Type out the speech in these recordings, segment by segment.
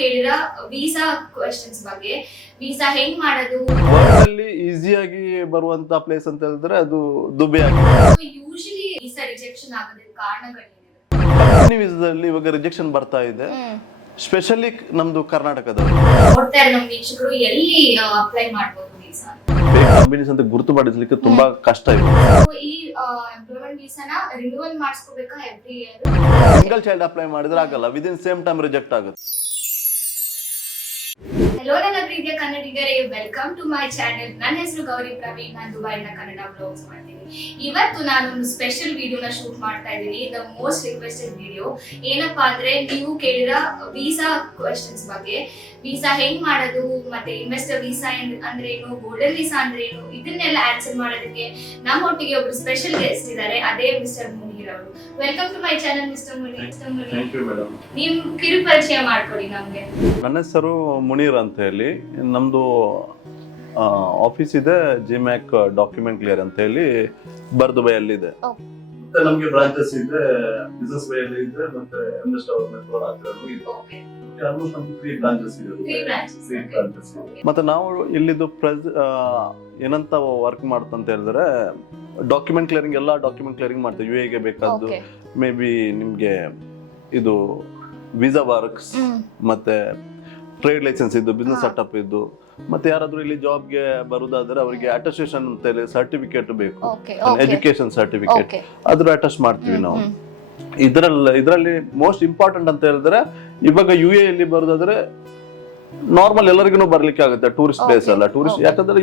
ಕೇಳಿರೋ visa questions ಬಗ್ಗೆ. Visa ಹೆಂಗ್ ಮಾಡೋದು, ವರ್ಲ್ಡ್ ಅಲ್ಲಿ ಈಸಿಯಾಗಿ ಬರುವಂತ ಪ್ಲೇಸ್ ಅಂತ ಹೇಳಿದ್ರೆ ಅದು ದುಬೈ ಆಗಿದೆ. ಯೂಶಲಿ ವೀಸಾ ರಿಜೆಕ್ಷನ್ ಆಗೋದಕ್ಕೆ ಕಾರಣಗಳೇನಿದೆ? ಕಂಪನಿ ವೀಸಾದಲ್ಲಿ ಇವಾಗ ರಿಜೆಕ್ಷನ್ ಬರ್ತಾ ಇದೆ, ಸ್ಪೆಷಲಿ ನಮ್ದು ಕರ್ನಾಟಕದಲ್ಲಿ. ನೋಡ್ತಾ ಇರೋ ನಮ್ಮ ವೀಕ್ಷಕರು ಎಲ್ಲಿ ಅಪ್ಲೈ ಮಾಡ್ಬೋದು ವೀಸಾ? ಕಂಪನೀಸ್ ಅಂತ ಗುರುತುಪಡಿಸಲಿಕ್ಕೆ ತುಂಬಾ ಕಷ್ಟ ಇದೆ. ಈ ಎಂಪ್ಲಾಯ್ಮೆಂಟ್ ವೀಸಾನ ರಿನ್ಯೂವಲ್ ಮಾಡಿಸ್ಕೋಬೇಕಾ every year? Single child apply ಮಾಡಿದ್ರೆ ಆಗಲ್ಲ, ವಿದಿನ್ ಸೇಮ್ ಟೈಮ್ ರಿಜೆಕ್ಟ್ ಆಗುತ್ತೆ. ಹಲೋ ನನ್ನ ಪ್ರೀತಿಯ ಕನ್ನಡಿಗರೇ, ವೆಲ್ಕಮ್ ಟು ಮೈ ಚಾನೆಲ್. ನನ್ನ ಹೆಸರು ಗೌರಿ ಪ್ರವೀಣ್, ನಾನು ದುಬೈನ ಕನ್ನಡ ವ್ಲಾಗ್ಸ್ ಮಾಡ್ತೀನಿ. ಇವತ್ತು ನಾನು ಒಂದು ಸ್ಪೆಷಲ್ ವಿಡಿಯೋನ ಶೂಟ್ ಮಾಡ್ತಾ ಇದ್ದೀನಿ. ದ ಮೋಸ್ಟ್ ರಿಕ್ವೆಸ್ಟೆಡ್ ವಿಡಿಯೋ ಏನಪ್ಪಾ ಅಂದ್ರೆ, ನೀವು ಕೇಳಿರೋ ವೀಸಾ ಕ್ವೆಶ್ಚನ್ಸ್ ಬಗ್ಗೆ. ವೀಸಾ ಹೆಂಗ್ ಮಾಡೋದು, ಮತ್ತೆ ಇನ್ವೆಸ್ಟರ್ ವೀಸಾ ಅಂದ್ರೆ ಏನು, ಗೋಲ್ಡನ್ ವೀಸಾ ಅಂದ್ರೆ ಏನು, ಇದನ್ನೆಲ್ಲ ಆನ್ಸರ್ ಮಾಡೋದಕ್ಕೆ ನಮ್ಮ ಒಟ್ಟಿಗೆ ಒಬ್ರು ಸ್ಪೆಷಲ್ ಗೆಸ್ಟ್ ಇದ್ದಾರೆ. ಅದೇ ಮಿಸ್ಟರ್ ಮುನೀರ್ ಅವರು. Welcome to my channel mister Munir. Thank you madam. ನಿಮ್ ಕಿರು ಪರಿಚಯ ಮಾಡ್ಕೊಡಿ ನಮ್ಗೆ. ನನ್ನ ಹೆಸರು ಮುನೀರ್ ಅಂತ ಹೇಳಿ, ನಮ್ದು ಆಫೀಸ್ ಇದೆ ಜಿಮ್ಯಾಕ್ ಡಾಕ್ಯುಮೆಂಟ್ ಕ್ಲಿಯರ್ ಅಂತ ಹೇಳಿ ದುಬೈಯಲ್ಲಿ ಇದೆ. ಮತ್ತೆ ನಮಗೆ ಬ್ರಾಂಚಸ್ ಇದೆ, ಬಿಸಿನೆಸ್ ವೇ ಅಲ್ಲಿ ಇದೆ, ಮತ್ತೆ ಎಂಎಸ್ ಡೆವಲಪ್ಮೆಂಟ್ ಹತ್ರನೂ ಇದೆ. ಆಲ್ಮೋಸ್ಟ್ ನಮ್ಗೆ 3 ಬ್ರಾಂಚಸ್ ಇದೆ. ಮತ್ತೆ ನಾವು ಇಲ್ಲಿದ್ದು ಏನಂತ ವರ್ಕ್ ಮಾಡ್ತಂತ ಹೇಳಿದ್ರೆ, ಡಾಕ್ಯುಮೆಂಟ್ ಕ್ಲಿಯರಿಂಗ್, ಎಲ್ಲ ಡಾಕ್ಯುಮೆಂಟ್ ಕ್ಲಿಯರಿಂಗ್ ಮಾಡ್ತೇವೆ. ಯು ಎಗೆ ಬೇಕಾದ್ದು ಮೇ ಬಿ ನಿಮ್ಗೆ ಇದು ವೀಸಾ ವರ್ಕ್ಸ್, ಮತ್ತೆ ಟ್ರೇಡ್ ಲೈಸೆನ್ಸ್ ಇದ್ದು, ಬಿಸ್ನೆಸ್ ಸೆಟಪ್ ಇದ್ದು, ಮತ್ತೆ ಯಾರಾದ್ರೂ ಇಲ್ಲಿ ಜಾಬ್ಗೆ ಬರುದಾದ್ರೆ ಅವರಿಗೆ ಅಟೆಸ್ಟೇಷನ್ ಅಂತ ಹೇಳಿ ಸರ್ಟಿಫಿಕೇಟ್ ಬೇಕು, ಎಜುಕೇಶನ್ ಸರ್ಟಿಫಿಕೇಟ್, ಅದ್ರ ಅಟೆಸ್ಟ್ ಮಾಡ್ತೀವಿ ನಾವು. ಇದರಲ್ಲಿ ಮೋಸ್ಟ್ ಇಂಪಾರ್ಟೆಂಟ್ ಅಂತ ಹೇಳಿದ್ರೆ, ಇವಾಗ ಯು ಎ ಅಲ್ಲಿ ಬರುದಾದ್ರೆ ನಾರ್ಮಲ್ ಎಲ್ಲರಿಗೂ ಬರ್ಲಿಕ್ಕೆ ಆಗುತ್ತೆ, ಟೂರಿಸ್ಟ್ ಪ್ಲೇಸ್ ಅಲ್ಲ. ಟೂರಿಸ್ಟ್ ಯಾಕಂದ್ರೆ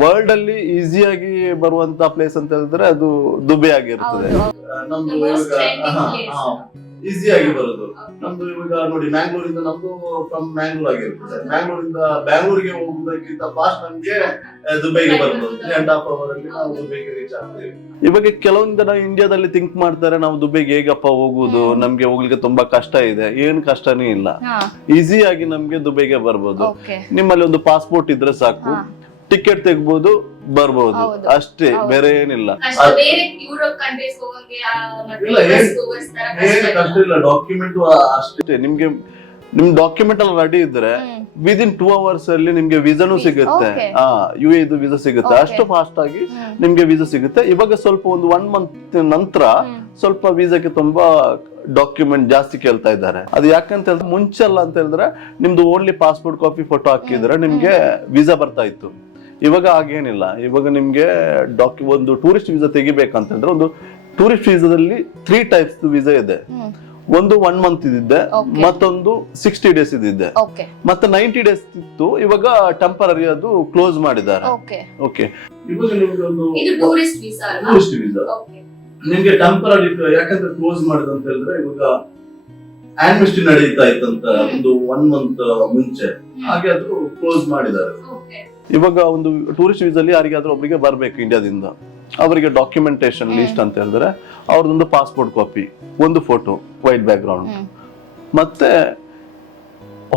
ವರ್ಲ್ಡ್ ಅಲ್ಲಿ ಈಸಿಯಾಗಿ ಬರುವಂತ ಪ್ಲೇಸ್ ಅಂತ ಹೇಳಿದ್ರೆ ಅದು ದುಬೈ ಆಗಿರ್ತದೆ. ಈಸಿಯಾಗಿ ಬರೋದು ನಮ್ದು. ಇವಾಗ ನೋಡಿ, ಮ್ಯಾಂಗ್ಳೂರಿಂದ ನಮ್ದು ಫ್ರಮ್ ಮ್ಯಾಂಗ್ಳೂರ್ ಆಗಿರ್ತದೆ. ಮ್ಯಾಂಗ್ಳೂರಿಂದ ಬ್ಯಾಂಗ್ಳೂರಿಗೆ ಹೋಗುವುದಕ್ಕಿಂತ ಫಾಸ್ಟ್ ನಮ್ಗೆ ದುಬೈಗೆ ಬರ್ಬೋದು. 3.5 hour ಅಲ್ಲಿ ನಾವು ದುಬೈಗೆ ರೀಚ್ ಆಗ್ತೇವೆ. ಇವಾಗ ಕೆಲವೊಂದು ಜನ ಇಂಡಿಯಾದಲ್ಲಿ ಥಿಂಕ್ ಮಾಡ್ತಾರೆ, ನಾವು ದುಬೈಗೆ ಹೇಗಪ್ಪ ಹೋಗುದು, ನಮ್ಗೆ ಹೋಗ್ಲಿಕ್ಕೆ ತುಂಬಾ ಕಷ್ಟ ಇದೆ. ಏನ್ ಕಷ್ಟನೇ ಇಲ್ಲ, ಈಸಿಯಾಗಿ ನಮ್ಗೆ ದುಬೈಗೆ ಬರ್ಬೋದು. ನಿಮ್ಮಲ್ಲಿ ಒಂದು ಪಾಸ್ಪೋರ್ಟ್ ಇದ್ರೆ ಸಾಕು, ಟಿಕೆಟ್ ತೆಗ್ಬಹುದು, ಬರ್ಬೋದು, ಅಷ್ಟೇ, ಬೇರೆ ಏನಿಲ್ಲ. ಡಾಕ್ಯುಮೆಂಟ್ ಅಷ್ಟೇ. ನಿಮ್ಗೆ ನಿಮ್ ಡಾಕ್ಯುಮೆಂಟ್ ಎಲ್ಲ ರೆಡಿ ಇದ್ರೆ ವಿದಿನ್ 2 hours ಅಲ್ಲಿ ನಿಮ್ಗೆ ವೀಸಾನು ಸಿಗುತ್ತೆ. ಯು ಎ ವೀಸಾ ಸಿಗುತ್ತೆ, ಅಷ್ಟು ಫಾಸ್ಟ್ ಆಗಿ ನಿಮ್ಗೆ ವೀಸಾ ಸಿಗುತ್ತೆ. ಇವಾಗ ಸ್ವಲ್ಪ ಒಂದು 1 month ನಂತರ ಸ್ವಲ್ಪ ವೀಸಾಕ್ಕೆ ತುಂಬಾ ಡಾಕ್ಯುಮೆಂಟ್ ಜಾಸ್ತಿ ಕೇಳ್ತಾ ಇದ್ದಾರೆ. ಅದು ಯಾಕಂತ ಹೇಳಿದ್ರೆ, ಮುಂಚೆಲ್ಲ ಅಂತ ಹೇಳಿದ್ರೆ ನಿಮ್ದು ಓನ್ಲಿ ಪಾಸ್ಪೋರ್ಟ್ ಕಾಪಿ ಫೋಟೋ ಹಾಕಿದ್ರೆ ನಿಮ್ಗೆ ವೀಸಾ ಬರ್ತಾ ಇತ್ತು. ಇವಾಗ ಹಾಗೇನಿಲ್ಲ. ಇವಾಗ ನಿಮ್ಗೆ ಒಂದು ಟೂರಿಸ್ಟ್ ವೀಸಾ ತೆಗಿಬೇಕಂತ ಹೇಳಿದ್ರೆ, ಒಂದು ಟೂರಿಸ್ಟ್ ವೀಸಾದಲ್ಲಿ 3 types ವೀಸಾ ಇದೆ. ಒಂದು 1 month ಇದ್ದಿದೆ, ಮತ್ತೊಂದು 60 days ಇದ್ದಿದೆ, ಮತ್ತೆ 90 days ಇತ್ತು. ಇವಾಗ ಟೆಂಪರರಿ ಅದು ಕ್ಲೋಸ್ ಮಾಡಿದ್ದಾರೆ. ಓಕೆ, ಇವಾಗ ನಿಮ್ಗೆ ಒಂದು ಟೂರಿಸ್ಟ್ ವೀಸಾ ನಿಮ್ಗೆ ಟೆಂಪರರಿ ಯಾಕಂದ್ರೆ ಕ್ಲೋಸ್ ಮಾಡಿದ ಅಂತ ಹೇಳಿದ್ರೆ, ಇವಾಗ ಆಮ್ನೆಸ್ಟಿ ನಡೀತಾ ಇತ್ತಂತ ಒಂದು 1 month ಮುಂಚೆ, ಹಾಗೆ ಅದು ಕ್ಲೋಸ್ ಮಾಡಿದ್ದಾರೆ. ಇವಾಗ ಒಂದು ಟೂರಿಸ್ಟ್ ವೀಸಲ್ಲಿ ಯಾರಿಗಾದ್ರೂ ಒಬ್ಬರಿಗೆ ಬರ್ಬೇಕು ಇಂಡಿಯಾದಿಂದ, ಅವರಿಗೆ ಡಾಕ್ಯುಮೆಂಟೇಶನ್ ಲಿಸ್ಟ್ ಅಂತ ಹೇಳಿದ್ರೆ ಅವ್ರದೊಂದು ಪಾಸ್ಪೋರ್ಟ್ ಕಾಪಿ, ಒಂದು ಫೋಟೋ, ವೈಟ್ ಬ್ಯಾಕ್ ಗ್ರೌಂಡ್, ಮತ್ತೆ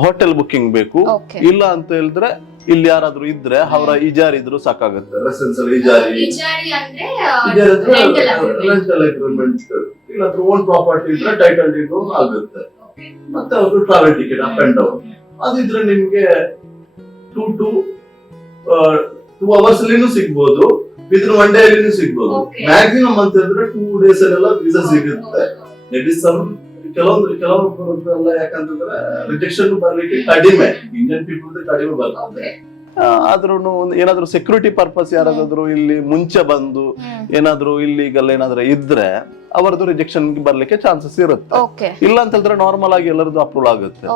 ಹೋಟೆಲ್ ಬುಕಿಂಗ್ ಬೇಕು. ಇಲ್ಲ ಅಂತ ಹೇಳಿದ್ರೆ ಇಲ್ಲಿ ಯಾರಾದ್ರೂ ಇದ್ರೆ ಅವರ ಇಜಾರಿ ಇದ್ರು ಸಾಕಾಗುತ್ತೆ. ಓನ್ ಪ್ರಾಪರ್ಟಿ ಇದ್ರೆ ಟೈಟಲ್ ಡೀಡ್ ಆಗುತ್ತೆ. ಮತ್ತೆ ಅವ್ರದ್ದು travel ticket up and down ಅದಿದ್ರೆ ನಿಮ್ಗೆ 2 hours ಅಲ್ಲಿನೂ ಸಿಗ್ಬೋದು, ವಿದಿನ್ 1 day ಅಲ್ಲಿನೂ ಸಿಗ್ಬೋದು. ಮ್ಯಾಕ್ಸಿಮಮ್ ಅಂತ ಹೇಳಿದ್ರೆ 2 days ಅಲ್ಲೆಲ್ಲ ವೀಸಾ ಸಿಗುತ್ತೆ. ಕೆಲವೊಂದು ಯಾಕಂತಂದ್ರೆ ರಿಜೆಕ್ಷನ್ ಬರ್ಲಿಕ್ಕೆ ಕಡಿಮೆ, ಇಂಡಿಯನ್ ಪೀಪಲ್ ಕಡಿಮೆ ಬರ್ತದೆ. ಆದ್ರೂ ಏನಾದ್ರು ಸೆಕ್ಯೂರಿಟಿ ಪರ್ಪಸ್ ಯಾರಾದ್ರೂ ಇಲ್ಲಿ ಮುಂಚೆ ಬಂದು ಏನಾದ್ರು ಇಲ್ಲಿಗಲ್ ಏನಾದ್ರು ಇದ್ರೆ ಅವರದ್ದು ರಿಜೆಕ್ಷನ್ ಬರ್ಲಿಕ್ಕೆ ಚಾನ್ಸಸ್ ಇರುತ್ತೆ. ಇಲ್ಲ ಅಂತ ಹೇಳಿದ್ರೆ ನಾರ್ಮಲ್ ಆಗಿ ಎಲ್ಲರದ್ದು ಅಪ್ರೂವಲ್ ಆಗುತ್ತೆ.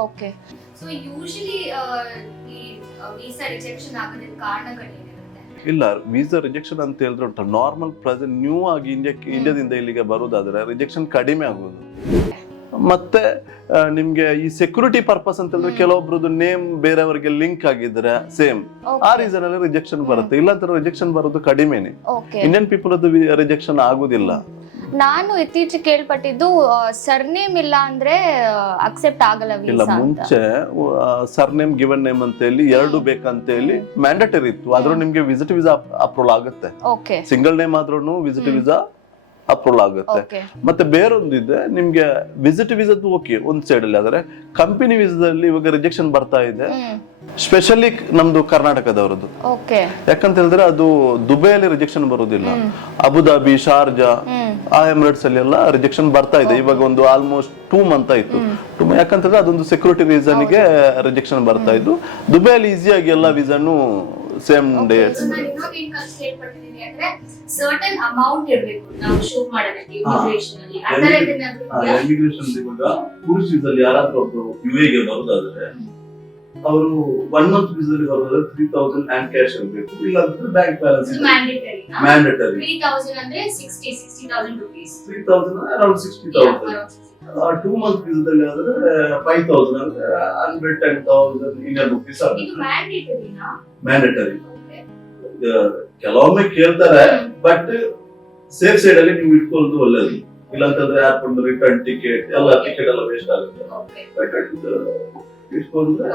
ವೀಸಾ ರಿಜೆಕ್ಷನ್ ಆಗೋದಕ್ಕೆ ಕಾರಣಗಳೇನಿರುತ್ತೆ? ಇಲ್ಲ, ವೀಸಾ ರಿಜೆಕ್ಷನ್ ಅಂತ ಹೇಳಿದ್ರೆ ಉಂಟು, ನಾರ್ಮಲ್ ಪ್ರೆಸೆಂಟ್ ನ್ಯೂ ಆಗಿ ಇಂಡಿಯಾದಿಂದ ಇಲ್ಲಿಗೆ ಬರುದಾದ್ರೆ ರಿಜೆಕ್ಷನ್ ಕಡಿಮೆ ಆಗುದು. ಮತ್ತೆ ನಿಮ್ಗೆ ಈ ಸೆಕ್ಯೂರಿಟಿ ಪರ್ಪಸ್ ಅಂತ ಹೇಳಿದ್ರೆ ಕೆಲವೊಬ್ರದ್ದು ನೇಮ್ ಬೇರೆಯವರಿಗೆ ಲಿಂಕ್ ಆಗಿದ್ರೆ ಸೇಮ್, ಆ ರೀಸನ್ ಅಲ್ಲಿ ರಿಜೆಕ್ಷನ್ ಬರುತ್ತೆ. ಇಲ್ಲ ಅಂತ ರಿಜೆಕ್ಷನ್ ಬರೋದು ಕಡಿಮೆನೆ. ಇಂಡಿಯನ್ ಪೀಪಲ್ ಅದು ರಿಜೆಕ್ಷನ್ ಆಗುದಿಲ್ಲ. ನಾನು ಇತ್ತೀಚೆಗೆ ಕೇಳ್ಪಟ್ಟಿದ್ದು ಸರ್ನೇಮ್ ಇಲ್ಲ ಅಂದ್ರೆ ಅಕ್ಸೆಪ್ಟ್ ಆಗಲ್ಲ ವೀಸಾ. ಇಲ್ಲ, ಮುಂಚೆ ಸರ್ನೇಮ್ ಗಿವನ್ ನೇಮ್ ಅಂತ ಹೇಳಿ 2 ಬೇಕಂತ ಹೇಳಿ ಮ್ಯಾಂಡೇಟರಿ ಇತ್ತು. ಆದ್ರೂ ನಿಮ್ಗೆ ವಿಸಿಟ್ ವೀಸಾ ಅಪ್ರೂವಲ್ ಆಗುತ್ತೆ. ಸಿಂಗಲ್ ನೇಮ್ ಆದ್ರೂ ವಿಸಿಟ್ ವೀಸಾ ಅಪ್ರೂವಲ್ ಆಗುತ್ತೆ. ಓಕೆ ಮತ್ತೆ ಬೇರೊಂದಿದೆ ನಿಮ್ಗೆ ವಿಸಿಟ್ ವೀಸದ್ದು ಓಕೆ ಒಂದ್ ಸೈಡ್ ಅಲ್ಲಿ, ಆದ್ರೆ ಕಂಪನಿ ವೀಸಾದಲ್ಲಿ ಇವಾಗ ರಿಜೆಕ್ಷನ್ ಬರ್ತಾ ಇದೆ, ಸ್ಪೆಷಲಿ ನಮ್ದು ಕರ್ನಾಟಕದವರದ್ದು. ಓಕೆ ಯಾಕಂತ ಹೇಳಿದ್ರೆ ಅದು ದುಬೈಯಲ್ಲಿ ರಿಜೆಕ್ಷನ್ ಬರುವುದಿಲ್ಲ, ಅಬುದಾಬಿ, ಶಾರ್ಜಾ ಆ ಎಮಿರೇಟ್ಸ್ ಅಲ್ಲಿ ಎಲ್ಲ ರಿಜೆಕ್ಷನ್ ಬರ್ತಾ ಇದೆ ಇವಾಗ. ಒಂದು ಆಲ್ಮೋಸ್ಟ್ 2 ಮಂತ್ ಆಯ್ತು. ಯಾಕಂತಂದ್ರೆ ಅದೊಂದು ಸೆಕ್ಯೂರಿಟಿ ರೀಸನ್ ಗೆ ರಿಜೆಕ್ಷನ್ ಬರ್ತಾ ಇದ್ದು. ದುಬೈಯಲ್ಲಿ ಈಸಿಯಾಗಿ ಎಲ್ಲ ವೀಸಾನು ಸೇಮ್ ಡೇ. ಸರ್ಟನ್ ಅಮೌಂಟ್ ಇರಬೇಕು ನಾವು ಶೋ ಮಾಡೋದಕ್ಕೆ ಇಮಿಗ್ರೇಷನ್ ಅಲ್ಲಿ. ಅದರ ಇಮಿಗ್ರೇಷನ್ ಇವಾಗ ಟೂರಿಸ್ಟ್ ವೀಸಲ್ಲಿ ಯಾರಾದ್ರೂ ಒಬ್ರು ಯುಎಗೆ ಬರೋದಾದ್ರೆ ಅವರು 1 ಮಂತ್ ವೀಸಲ್ಲಿ ಬರೋದಾದ್ರೆ 3000 ಆ್ಯಂಡ್ ಕ್ಯಾಶ್ ಇರಬೇಕು, ಇಲ್ಲ ಅಂದ್ರೆ ಬ್ಯಾಂಕ್ ಬ್ಯಾಲೆನ್ಸ್ ಮ್ಯಾಂಡೇಟರಿ. 3000 ಅಂದ್ರೆ 60,000 rupees. 3000 ಅರೌಂಡ್ 60,000. 2 ಮಂತ್ ವೀಸದಲ್ಲಿ ಆದ್ರೆ 5,000 ಅಂದ್ರೆ 110,000 ಇಂಡಿಯನ್ ರುಪೀಸ್ ಆಗುತ್ತೆ. ಇದು ಮ್ಯಾಂಡೇಟರಿನಾ? ಮ್ಯಾಂಡೇಟರಿ. ಕೆಲವೊಮ್ಮೆ ಕೇಳ್ತಾರೆ, ಬಟ್ ಸೇಫ್ ಸೈಡ್ ಅಲ್ಲಿ ನೀವು ಇಟ್ಕೊಳ್ಳೋದು ಒಳ್ಳೇದು. ಇಲ್ಲಾಂತಂದ್ರೆ ಏರ್ಪೋರ್ಟ್ ರಿಟರ್ನ್ ಟಿಕೆಟ್ ಎಲ್ಲ ವೇಸ್ಟ್ ಆಗುತ್ತೆ. ಇಟ್ಕೊಂಡ್ರೆ